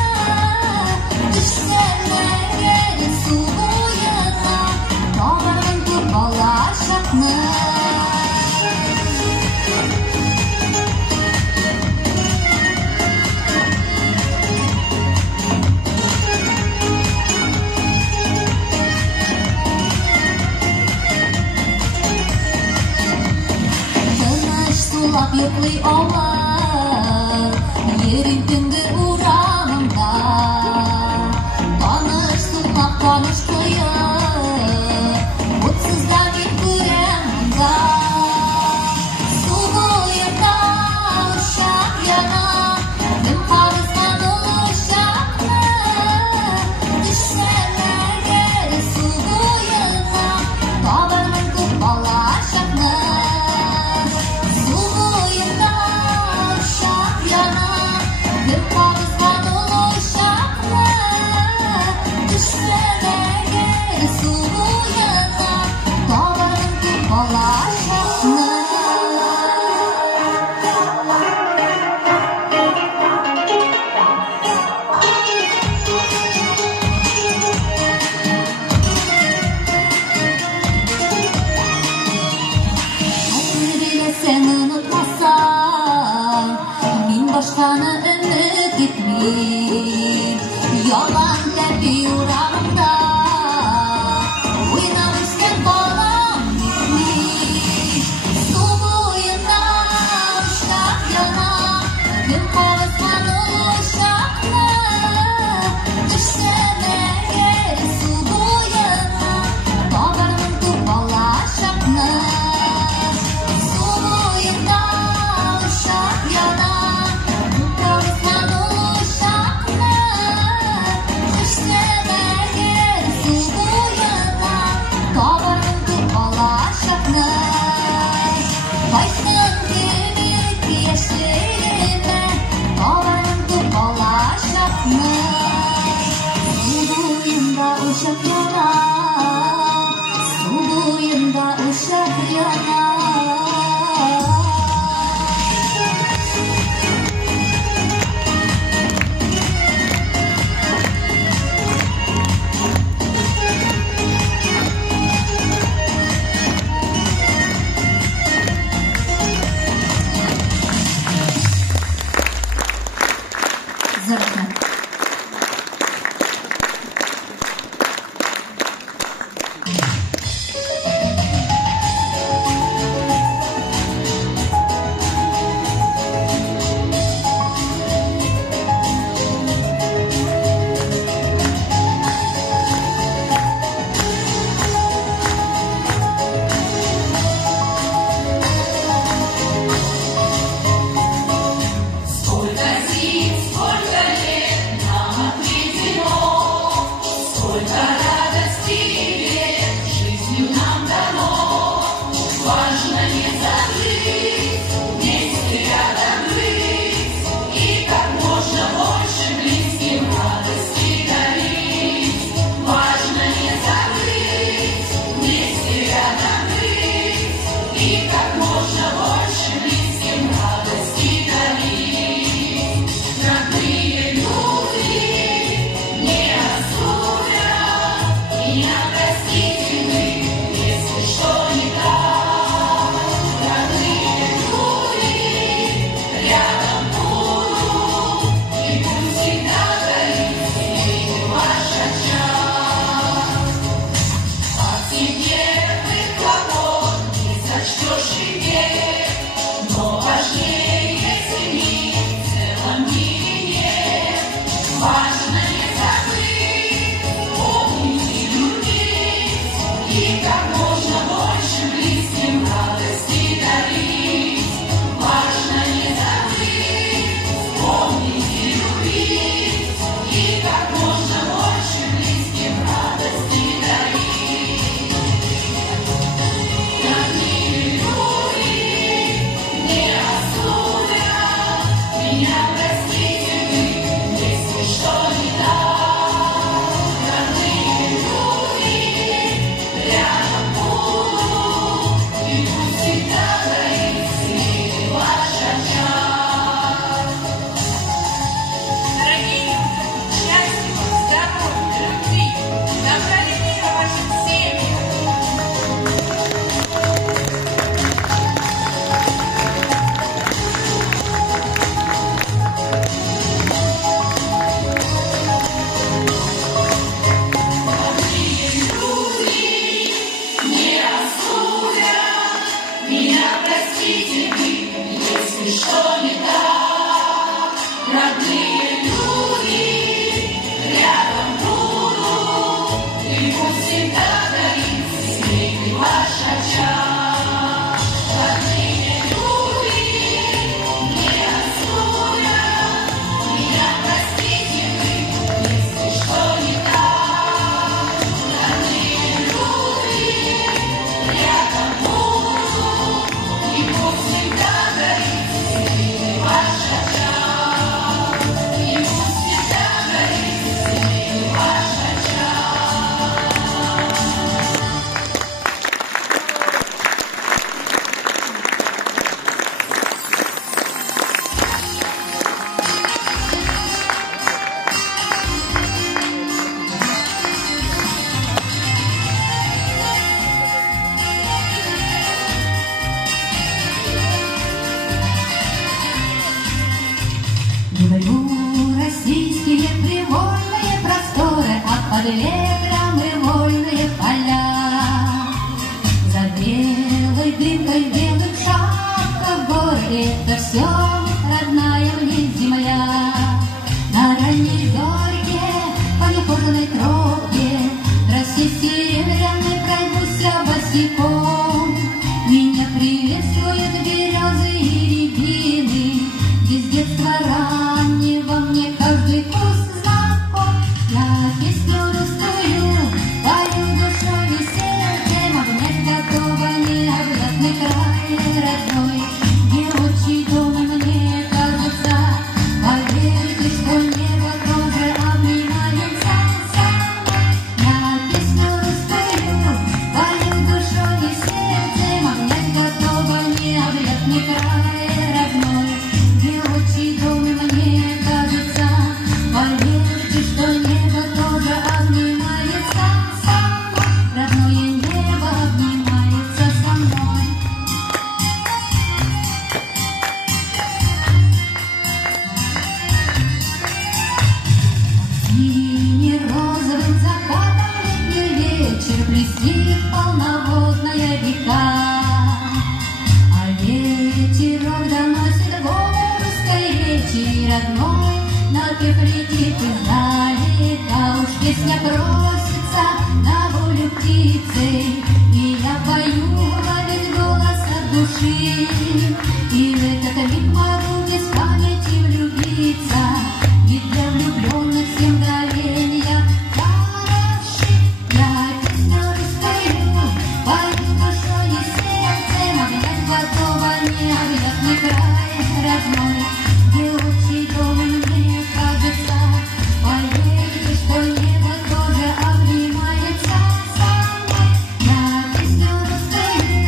düşсәң әгәр су буена, табармын күп балачакны. Тыныч сулап йоклый авыл, йөрим төнге урамында. Таныш сулап, таныш кыйып, утсыз да мин күрәм монда. Су буенда учак яна, кем карызган ул учакны, düşсәң әгәр су буена, табармын күп балачакны. Су буенда учак яна, кем карызган ул учакны, düşсәң әгәр су буена, табармын күп балачакны. Хәтер беләсәң онытмасаң, мин башканы өмет итмим. Ялан тәпи урамында, уйнап үскән балам битми. Су буенда учак яна, кем карызган ул учакны, düşсәң әгәр су буена, табармын күп балачакны. Су буенда учак яна, кем карызган ул учакны, düşсәң әгәр су буена, табармын күп балачакны. Кайсын кебек яшьлегемә, табармын күп балачакны. Су буенда учак яна, су буенда учак яна. Зарахмат. под ветром и вольные поля. За белой дымкой, белым шапка в городе, это все родная мне земля. На ранней зорьке, по нехоженной тропке, тросе серебряной пройдуся босиком. Меня приветствуют березы и рябины, из детства раннего мне каждый куст знаком. Я песню русскую пою душой и сердцем, обнять готова необъятный край родной, где отчий дом мне кажется. Поверьте, что небо тоже обнимается со мной. Я песню русскую пою душой и сердцем, обнять готова необъятный край родной, где отчий дом мне кажется. Поверьте, что небо тоже обнимается со мной. Родное небо обнимается со мной. Сине-розовым закатом летний вечер блестит полноводная река, а ветерок доносит голос русской речи родной, напев летит издалека. Уж песня просится на волю птицы, и я пою во весь голос от души, и в этот миг могу без памяти влюбиться, ведь для влюбленных все мгновения хороши. Я песню русскую пою душой и сердцем, обнять готова необъятный край родной, где отчий дом мне кажется. Поверьте, что небо тоже обнимается со мной. Я песню русскую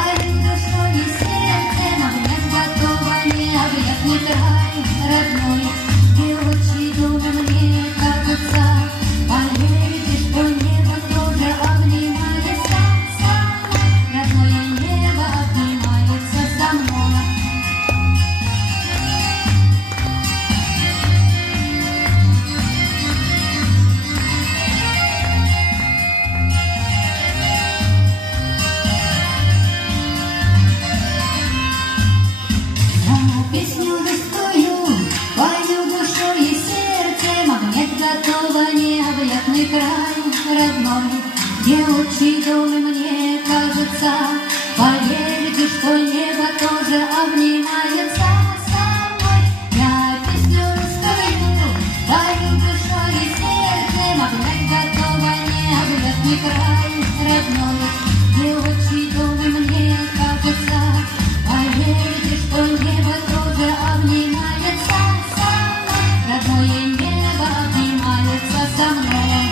пою душой и сердцем, обнять готова необъятный край родной, где отчий дом мне кажется. Поверьте, что небо тоже обнимается со мной. Родное небо обнимается со мной. Я песню русскую пою душой и сердцем, обнять готова необъятный край родной, где отчий дом мне кажется. Поверьте, что небо тоже обнимается со мной. Я песню русскую пою душой и сердцем, обнять готова необъятный край родной, где отчий дом мне кажется. Поверьте, что небо тоже обнимается со мной. Родное небо обнимается со мной.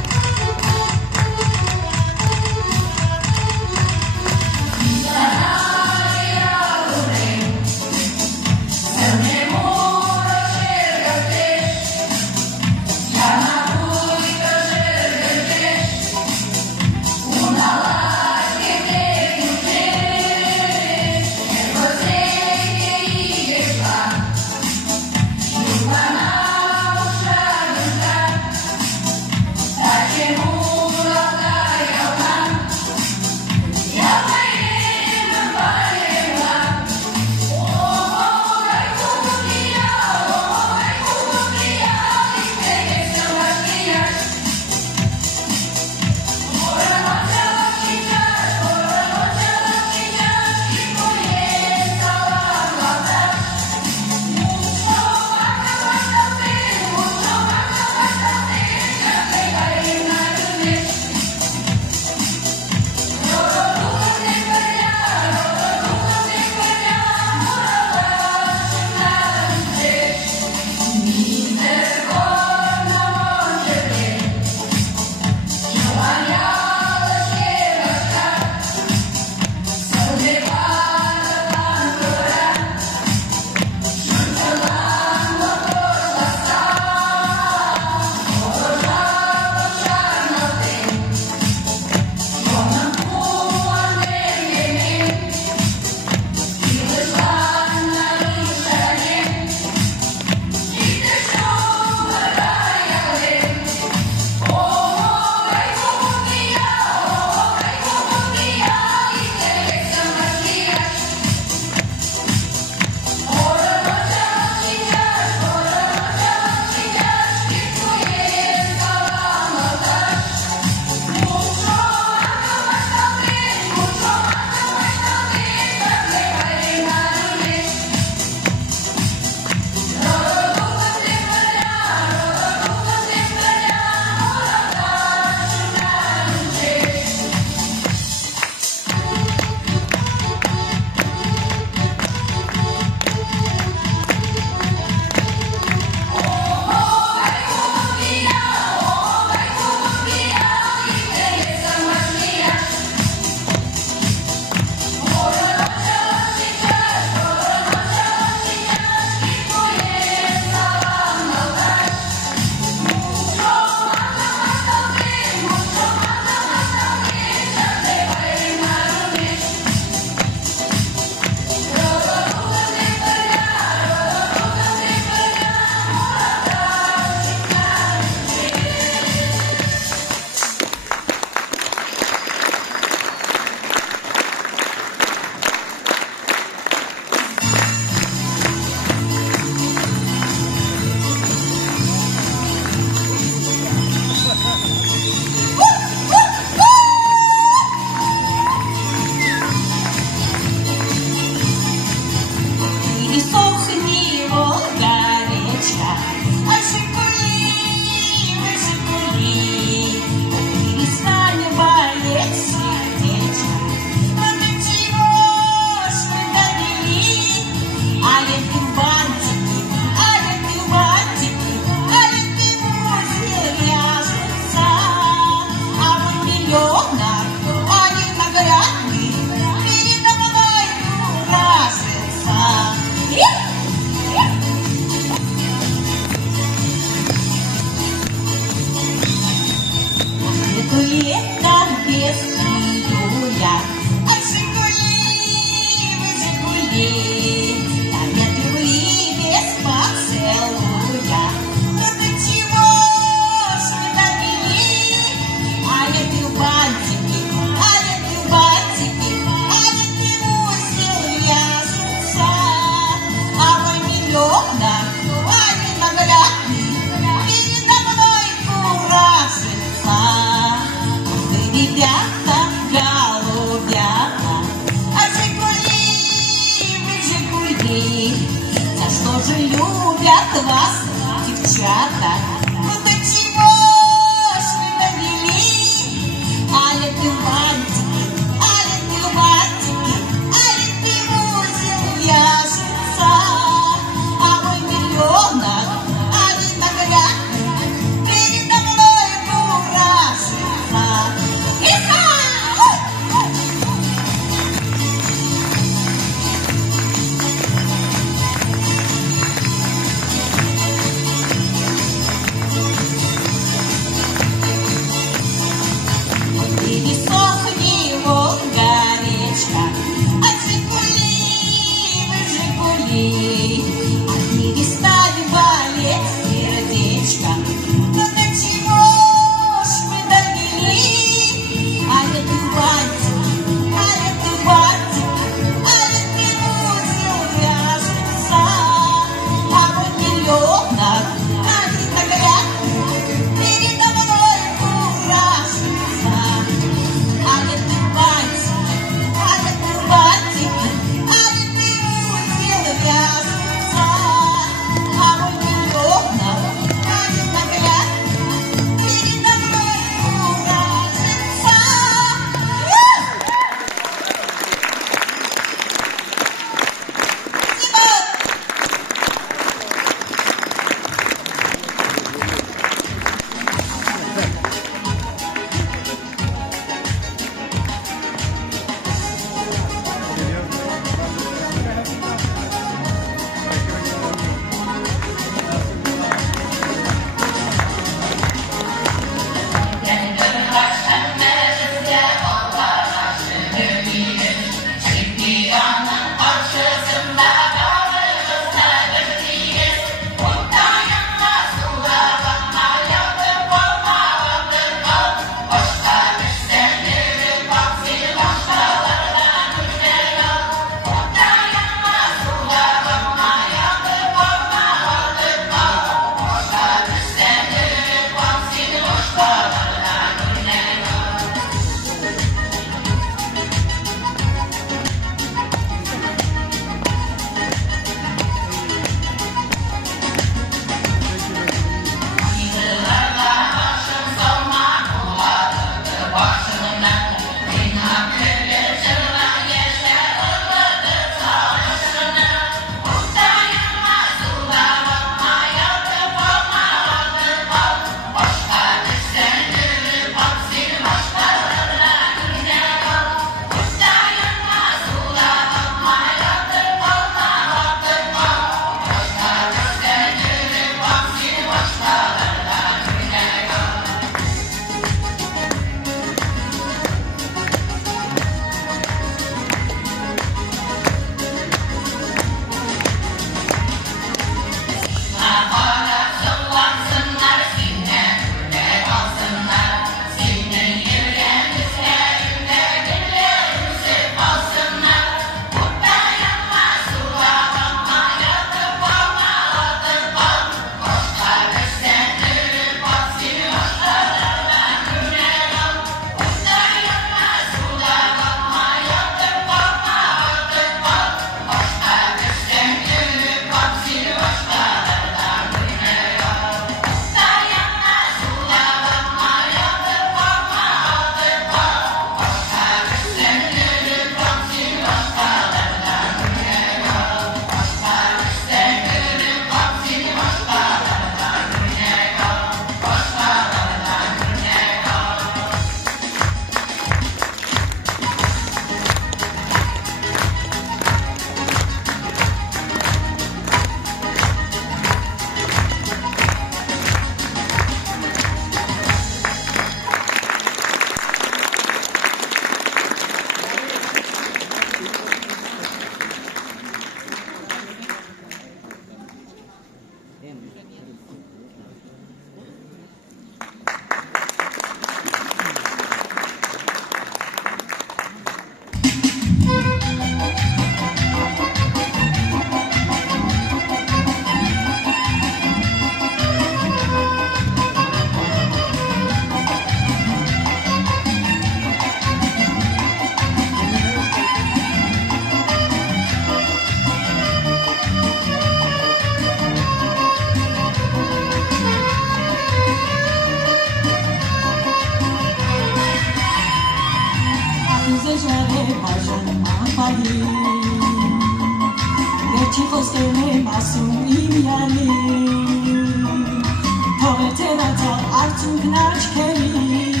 Ատերացավ արցունքն աչքերից,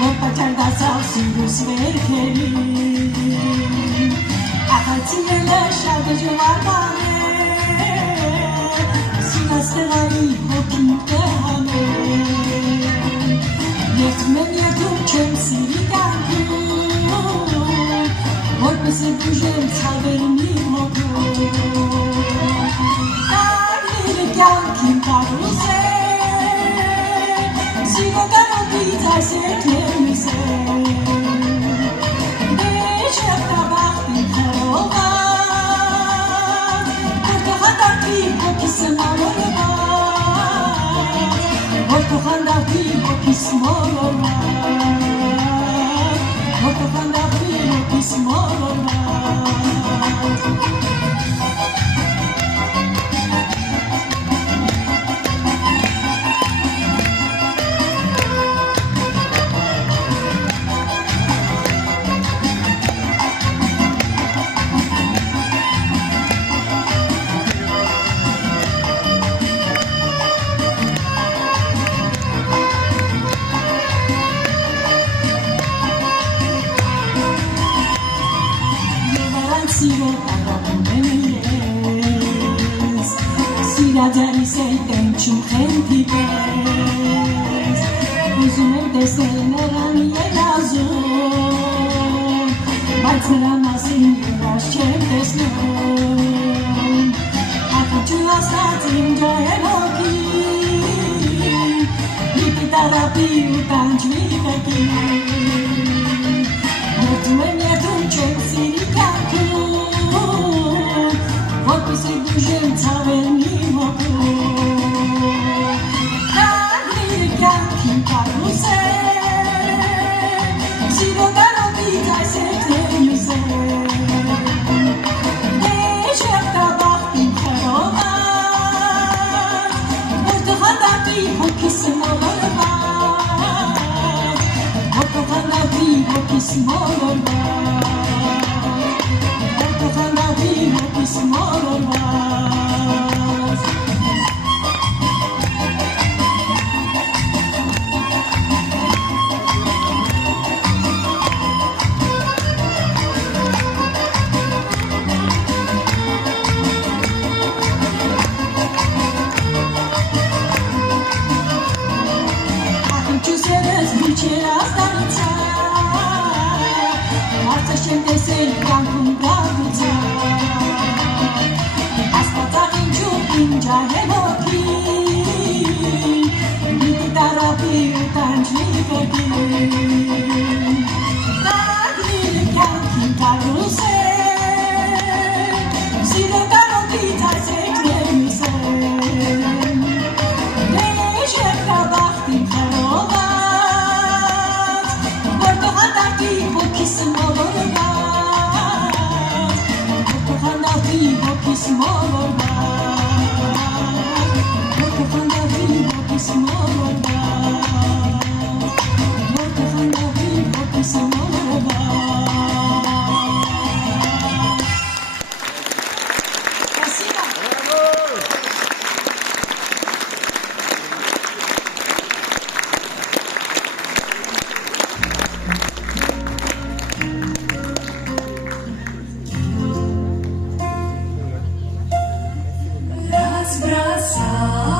որ պատճառ սիրուս վերքերին, աղացիելը շատ դժվար բան է, սինաստեղայի հոգին կհանել, երդում եմ երդում չեմ սիրի կյանքում, որպես է բուժեմ ցավերն իմ հոգում, կարնիրը կյանքին կարուս է, սիրո կանոպից այս երկերնիս է, դեջ հեղտաբախտին խրոված, որ կխանդարդի հոգիս մոլորված, որ կխանդարդի հոգիս մոլորված, որ կխանդարդի հոգիս մոլորված, Սիրո աղապում եմ ես, սիրադարիս է տենչում խենթի պես, ուզում եմ տեսնել նրան երազում, բայց նրա մասին երազ չեմ տեսնում, աղաչու աստած իմ ջոյել հոգին, լիպի տարապի ու տանջվի վեկին, երդում եմ երդում չեմ սիրի կյանքում, որպես է բուժեմ ցավերն իմ հոգում, կարնիրը կյանքին կարուս է, սիրո կանոպից այս երկերնիս է, դեջ հեղտաբախտին խրոված, որ կխանդարդի հոգիս մոլորված, որ կխանդարդի հոգիս մոլորված, որ կխանդարդի հոգիս մոլորված, աղաչուս երես միջեր ազդարիցավ, Արցախ չեմ տեսել կյանքում գաղուցավ, աստվածաղ ինչում իմ ջահել հոգին, միտի տարապի ու տանջվի վեկին, կարնիրը կյանքին կարուս է, սիրո կանոպից այս երկերնիս է, դեջ հեղտաբախտին խրոված, որ կխանդարդի հոգիս մոլորված, որ կխանդարդի հոգիս մոլորված, որ կխանդարդի հոգիս մոլորված, որ կխանդարդի հոգիս մոլորված, Спасибо. Разбросала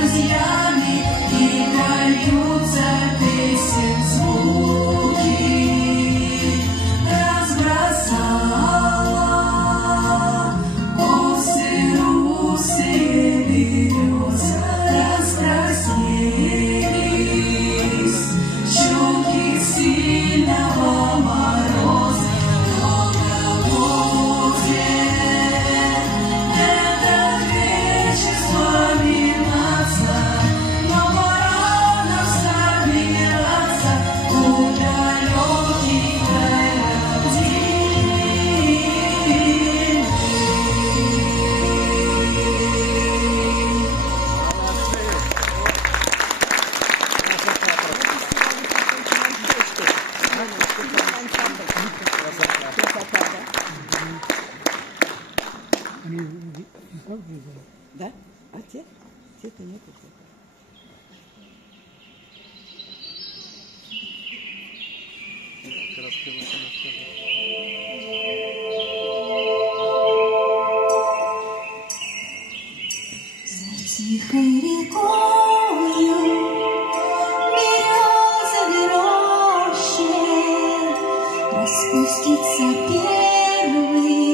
друзьями, и польются песен звуки. Разбросала косы русые береза, раскраснелись щеки сильного мороза. Много будет этот вечер вспоминаться, но пора нам собираться в далекий край родимый. Да? А те? Те-то нет. За тихой рекою березовой роще распустится первый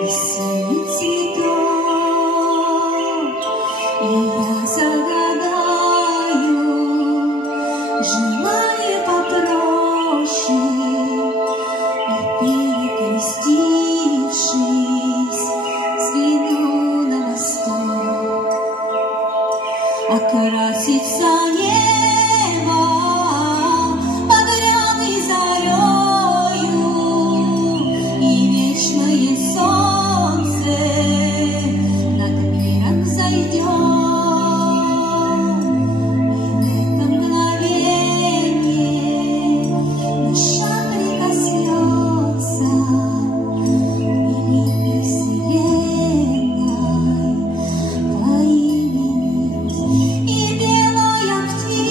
весенний цветок, и я загадаю желание попроще, и перекрестившись, взгляну на восток. Окрасится небо багряной зарею, и вечное солнце над миром зайдет. И в это мгновение душа прикоснется к великой вселенной по имени Русь. И белая птица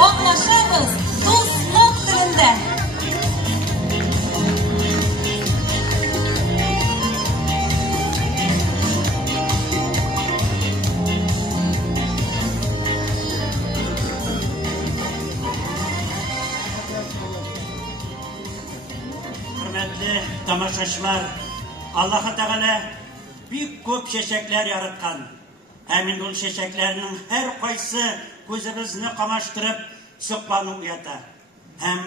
Anlaşamız dostluk dilinde. Hürmetli tamaşaçılar, Allah-u Teala büyük köp çeşekler yaratkan. Hemin ol çeşeklerinin her kaysı gözümüzünü kamaştırıp sıkmanı uyata. Hem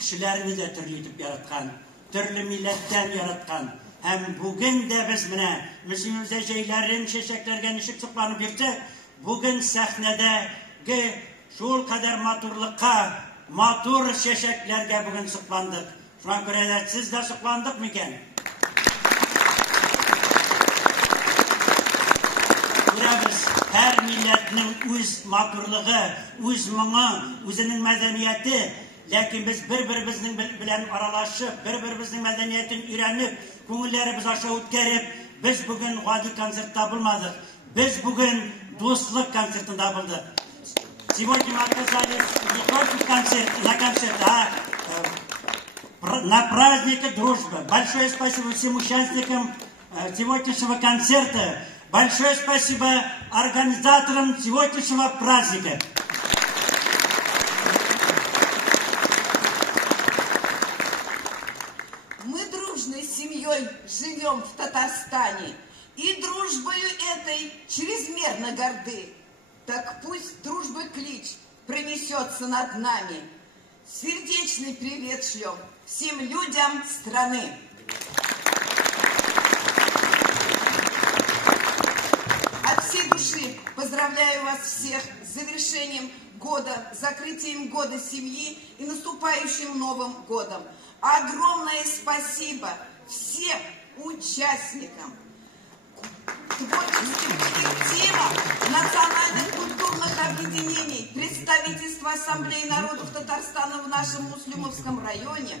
kişilerini de türlü edip yaratkan, türlü milletten yaratkan. Hem bugün de biz mine müziğimize şeylerin çeşeklerge nişip sıkmanı birsek, bugün sahnede şul kadar maturlukka, matur çeşeklerge bugün sıkmandık. Şu an göre siz de sıklandık mı iken? Biz her milletin öz maturluğu, öz mıngı, özünün medeniyeti, lakin biz birbirimizin bilen aralaşıp, birbirimizin medeniyetini öğrenip, көңілдерimiz aşağı ötkerip, biz bugün gadi konsertte bulmadık. Biz bugün dostluk konsertinde bulduk. Сегодня мы оказались не только на празднике дружбы. Большое спасибо всем участникам сегодняшнего концерта. Большое спасибо организаторам сегодняшнего праздника. Мы дружной семьей живем в Татарстане и дружбою этой чрезмерно горды. Так пусть дружбы клич пронесется над нами. Сердечный привет шлем всем людям страны. От всей души поздравляю вас всех с завершением года, закрытием года семьи и наступающим Новым годом. Огромное спасибо всем участникам, творческим коллективам национальных культурных объединений, представительства Ассамблеи народов Татарстана в нашем Муслюмовском районе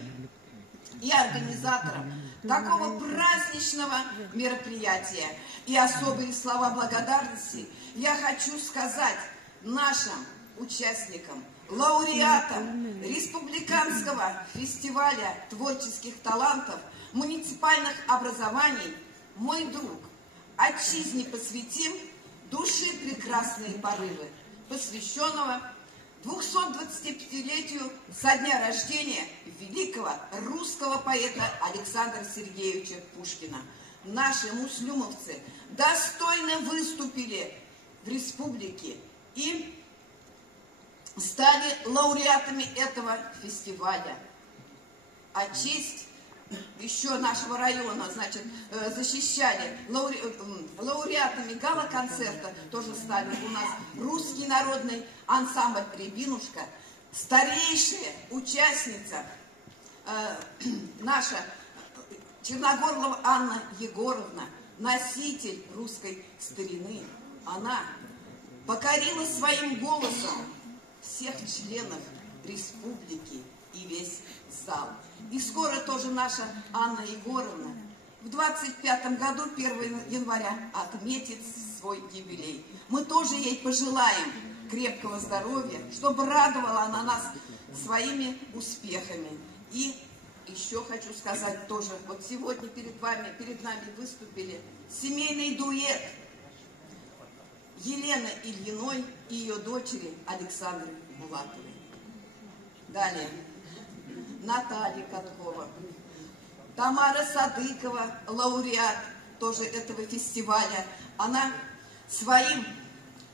и организаторам такого праздничного мероприятия. И особые слова благодарности я хочу сказать нашим участникам, лауреатам Республиканского фестиваля творческих талантов муниципальных образований, мой друг, отчизне посвятим души прекрасные порывы, посвященного 225-летию со дня рождения великого русского поэта Александра Сергеевича Пушкина. Наши муслюмовцы достойно выступили в республике и стали лауреатами этого фестиваля. А честь еще нашего района, значит, защищали лауреатами гала-концерта, тоже стали у нас русский народный ансамбль «Рябинушка», старейшая участница наша Черногорлова Анна Егоровна, носитель русской старины. Она покорила своим голосом всех членов республики и весь зал. И скоро тоже наша Анна Егоровна в 25-м году, 1 января, отметит свой юбилей. Мы тоже ей пожелаем крепкого здоровья, чтобы радовала она нас своими успехами. И еще хочу сказать тоже, вот сегодня перед нами выступили семейный дуэт Елены Ильиной и ее дочери Александры Булатовой. Далее Наталья Каткова, Тамара Садыкова, лауреат тоже этого фестиваля. Она своим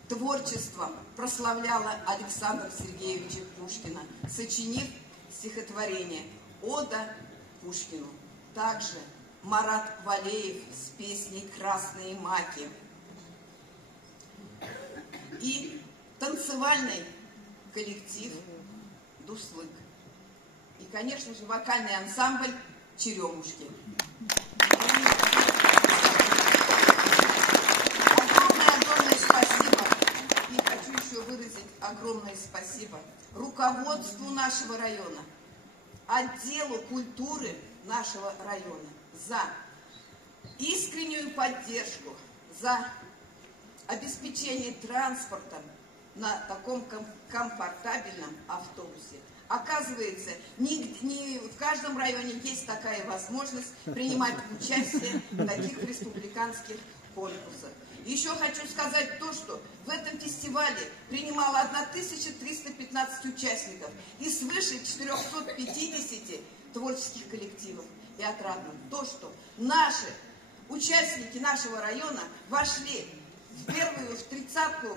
творчеством прославляла Александра Сергеевича Пушкина, сочинив стихотворение «Ода Пушкину». Также Марат Валеев с песней «Красные маки». И танцевальный коллектив «Дуслык». И, конечно же, вокальный ансамбль «Черемушки». Огромное спасибо. И хочу еще выразить огромное спасибо руководству нашего района, отделу культуры нашего района за искреннюю поддержку, за обеспечение транспортом на таком комфортабельном автобусе. Оказывается, не в каждом районе есть такая возможность принимать участие в таких республиканских конкурсах. Еще хочу сказать то, что в этом фестивале принимало 1315 участников и свыше 450 творческих коллективов. И отрадно то, что наши участники нашего района вошли в первую, в 30-ку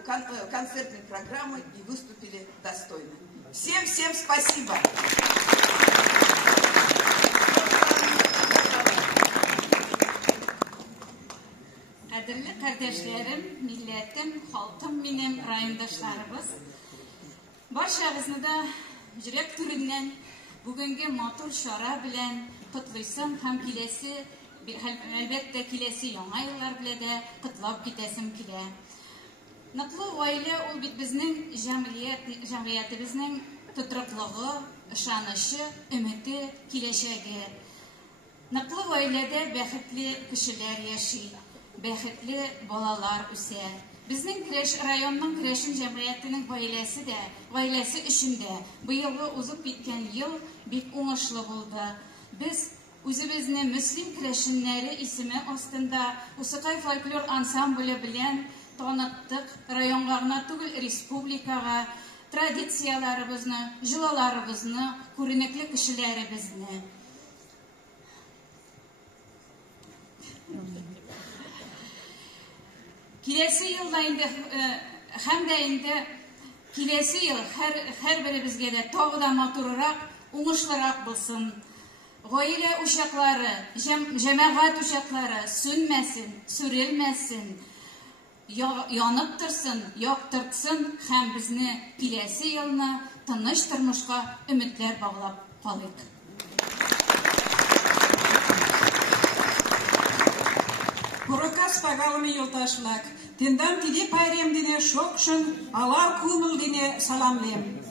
концертной программы и выступили достойно. Всем спасибо! Қадірлі қардәшләрем, милләтем, халкым минем, райондашларыбыз. Баршагызны да жүрәк түреннән бүгенге матур шара белән котлыйсым һәм киләсе, әлбәттә киләсе яңа еллар белән дә котлап китәсем килә. Ныклы гаилә ул бит безнең җәмгыятебезнең тотрыклыгы, ышанышы, өмете, киләчәге. Ныклы гаиләдә бәхетле кешеләр яши, бәхетле балалар үсә. Безнең районның Крешен җәмгыятенең гаиләсе өчен дә быелгы узып киткән ел бик уңышлы булды. Без үзебезне Мөслим Крешеннәре исеме астында Усыкай фольклор ансамбле белән таныттык. Районга гына түгел, республикага традицияларыбызны, җылаларыбызны, күренекле кешеләребезне. Киләсе елда инде һәм дә инде киләсе ел һәрберебезгә дә тагы да матуррак, уңышлырак булсын. Гаилә учаклары, җәмәгать учаклары сүнмәсен, сүрелмәсен, янып торсын, яктыртсын һәм безне киләсе елны тыныч тормышка өметләр баглап калыйк. Буракас пагалымы юлташлак, тендам тиде пайрем дине шокшын, алар кумыл дине саламлем.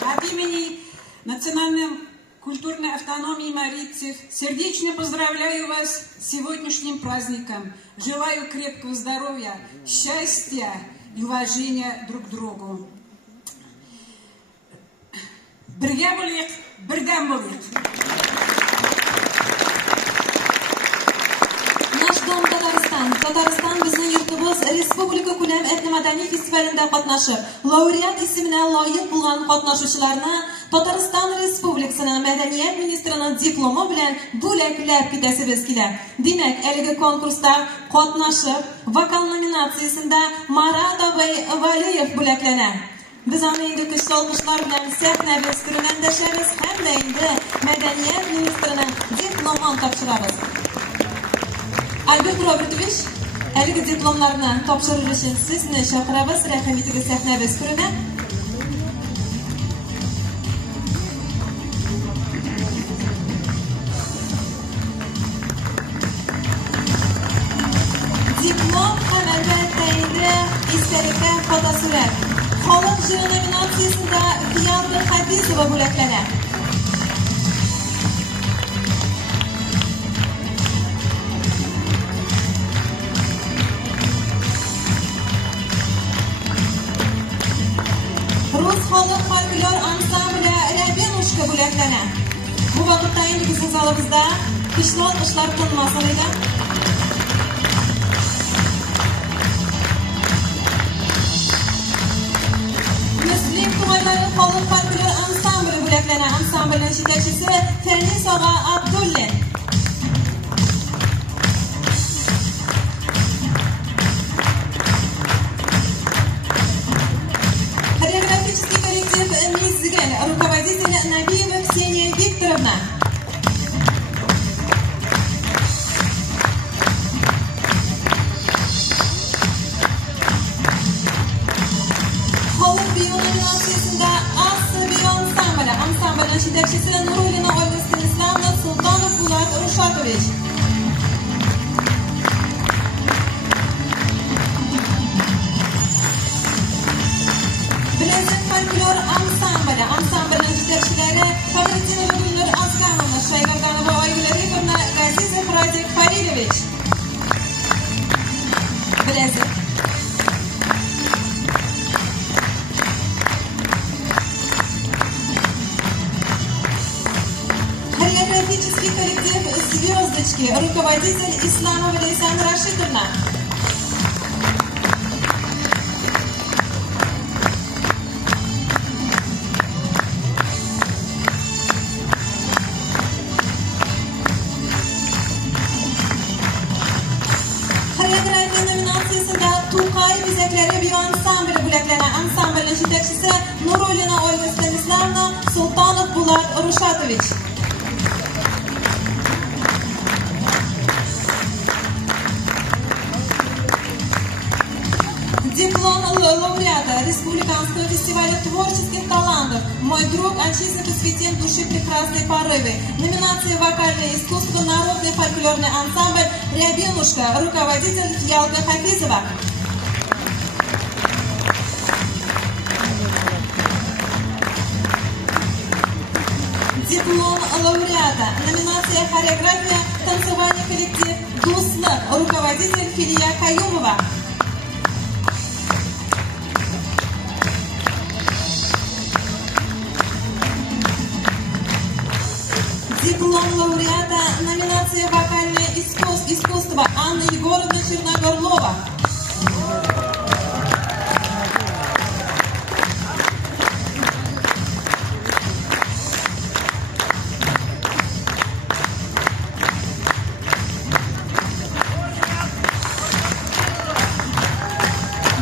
От имени Национальной культурной автономии Марийцев сердечно поздравляю вас с сегодняшним праздником. Желаю крепкого здоровья, счастья и уважения друг к другу. Бірге болайық, бірден болайық. Казан bizning yurtimiz Respublika ko'lam etnomadaniy festivalida qatnashib, laureat ismini loyiq bo'lgan qatnashuvchilarni Tatariston Respublikasining madaniyat ministrining diplomi bilan bo'laklab ketasimiz keladi. Demak, elgi konkursda qatnashib, vokal nominatsiyasida Marat Valiyev bo'laklanadi. Biz ana endi kuchli olqishlar bilan sahnaga kirgandashamiz hamda endi madaniyat ministrining diplomini topshiramiz. Albert Robertovich, elgi diplomlarni topshirish uchun sizni chaqiramiz. Rahmatiga sahnaga kiradi. Diplom ham albatta endi istalika fotosurat. Xalq jiri nominatsiyasida Fiyalga Hadisova bo'laklanadi. Rus xalq folklor ansambli Rabinushka bo'laklanadi. Bu vaqtda endi bizning zalimizda kuchli olqishlar tinmasin edi. Muslim tumanlari xalq folklor ansambli bo'laklanadi. Ansamblning yetakchisi Fernis og'a Abdulla. Хореографический коллектив «Мизгель», руководитель Набиева Ксения Викторовна. Xalq biyo nominatsiyasida Assa biyo ansambli. Ansamblning yetakchisi Nurulina Olga Stanislavna Sultanov Bulat Rushatovich. Bilezik folklor ansambli. Ansamblning yetakchilari Favritina Gulnur Azganovna, Shaygarganova Oygul Rigovna, Gazizov Radik Farilovich. Bilezik. Хореографический коллектив «Звездочки», руководитель Исламова Лейсан Рашидовна. Хореография номинациясida Tuqay bezaklari biyo ansambli bo'laklanadi. Ansamblning yetakchisi Nurulina Olga Stanislavna Sultanov Bulat Rushatovich. Диплом лауреата Республиканского фестиваля творческих талантов. Мой друг Анчиса посвятил души прекрасной порывы. Номинация «Вокальное искусство», народный фольклорный ансамбль «Рябинушка», руководитель Фиалка Хафизова. Диплом лауреата. Номинация «Хореография», танцевальный коллектив «Дуслык», руководитель Филия Каюмова. Диплом лауреата, номинация «Вокальное искусство» Анна Егоровна Черногорлова.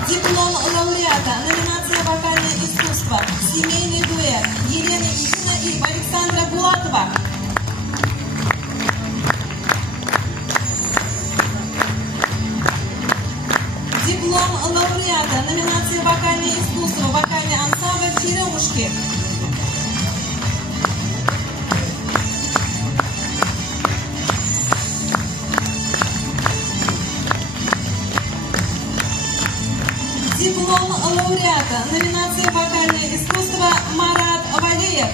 Диплом лауреата, номинация «Вокальное искусство», семейный дуэт Елена Ильина и Александра Булатова. Диплом лауреата, номинация «Вокальное искусство», вокальный ансамбль «Черемушки». Диплом лауреата, номинация «Вокальное искусство» Марат Валиев.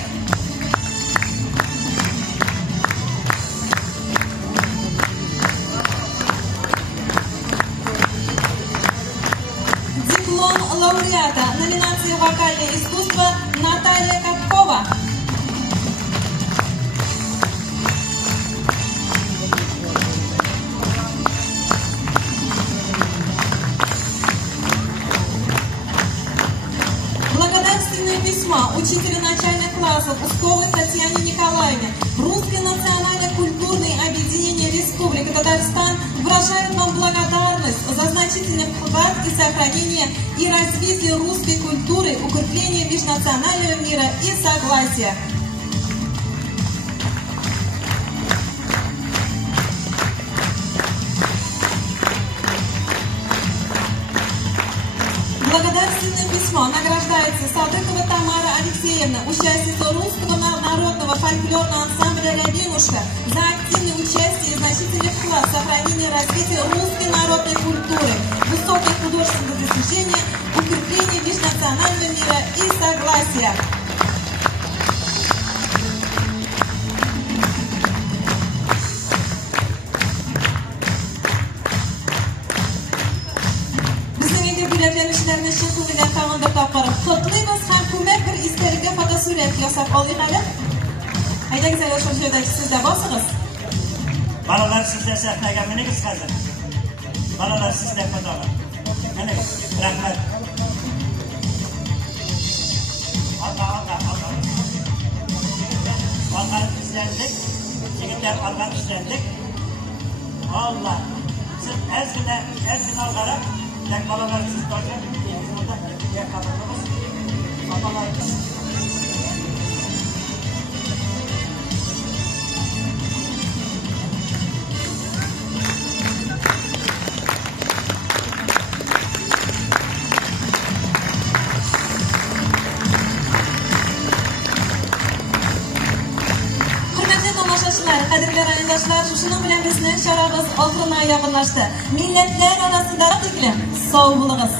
Диплом лауреата, номинация «Вокальное искусство» Наталья Капкова. Выражают вам благодарность за значительный вклад и сохранение и развитие русской культуры, укрепление межнационального мира и согласия. Благодарственное письмо награждается Садыкова Тамара Алексеевна, участница русского народного фольклорного ансамбля «Рябинушка», за активное участие и значительный вклад в сохранение и развитие русской народной культуры, высокие художественные достижения, укрепление межнационального мира и согласия. Бүләкләнешләрне чын күңелдән тагын бер тапкыр котлыйбыз һәм күмәк бер истәлеккә фотосурәт ясап алыйк әле. Әйдәгез әле ошол җирдә сез дә басыгыз. Балалар, siz de sahnaga minigіз hozir. Балалар, siz de fotoga. Minigіз. Rahmat. Algan izlendik. Yigitlar algan izlendik. Allah. Siz ezgina algarak. Tek balalar siz koyacak. Burada yakalamadınız. Babalarınız. Qadrli rayondoshlar, shuni bilan bizning sharabimiz oxiriga yaqinlashdi. Millatlar orasida iklim sog' bo'ling'iz.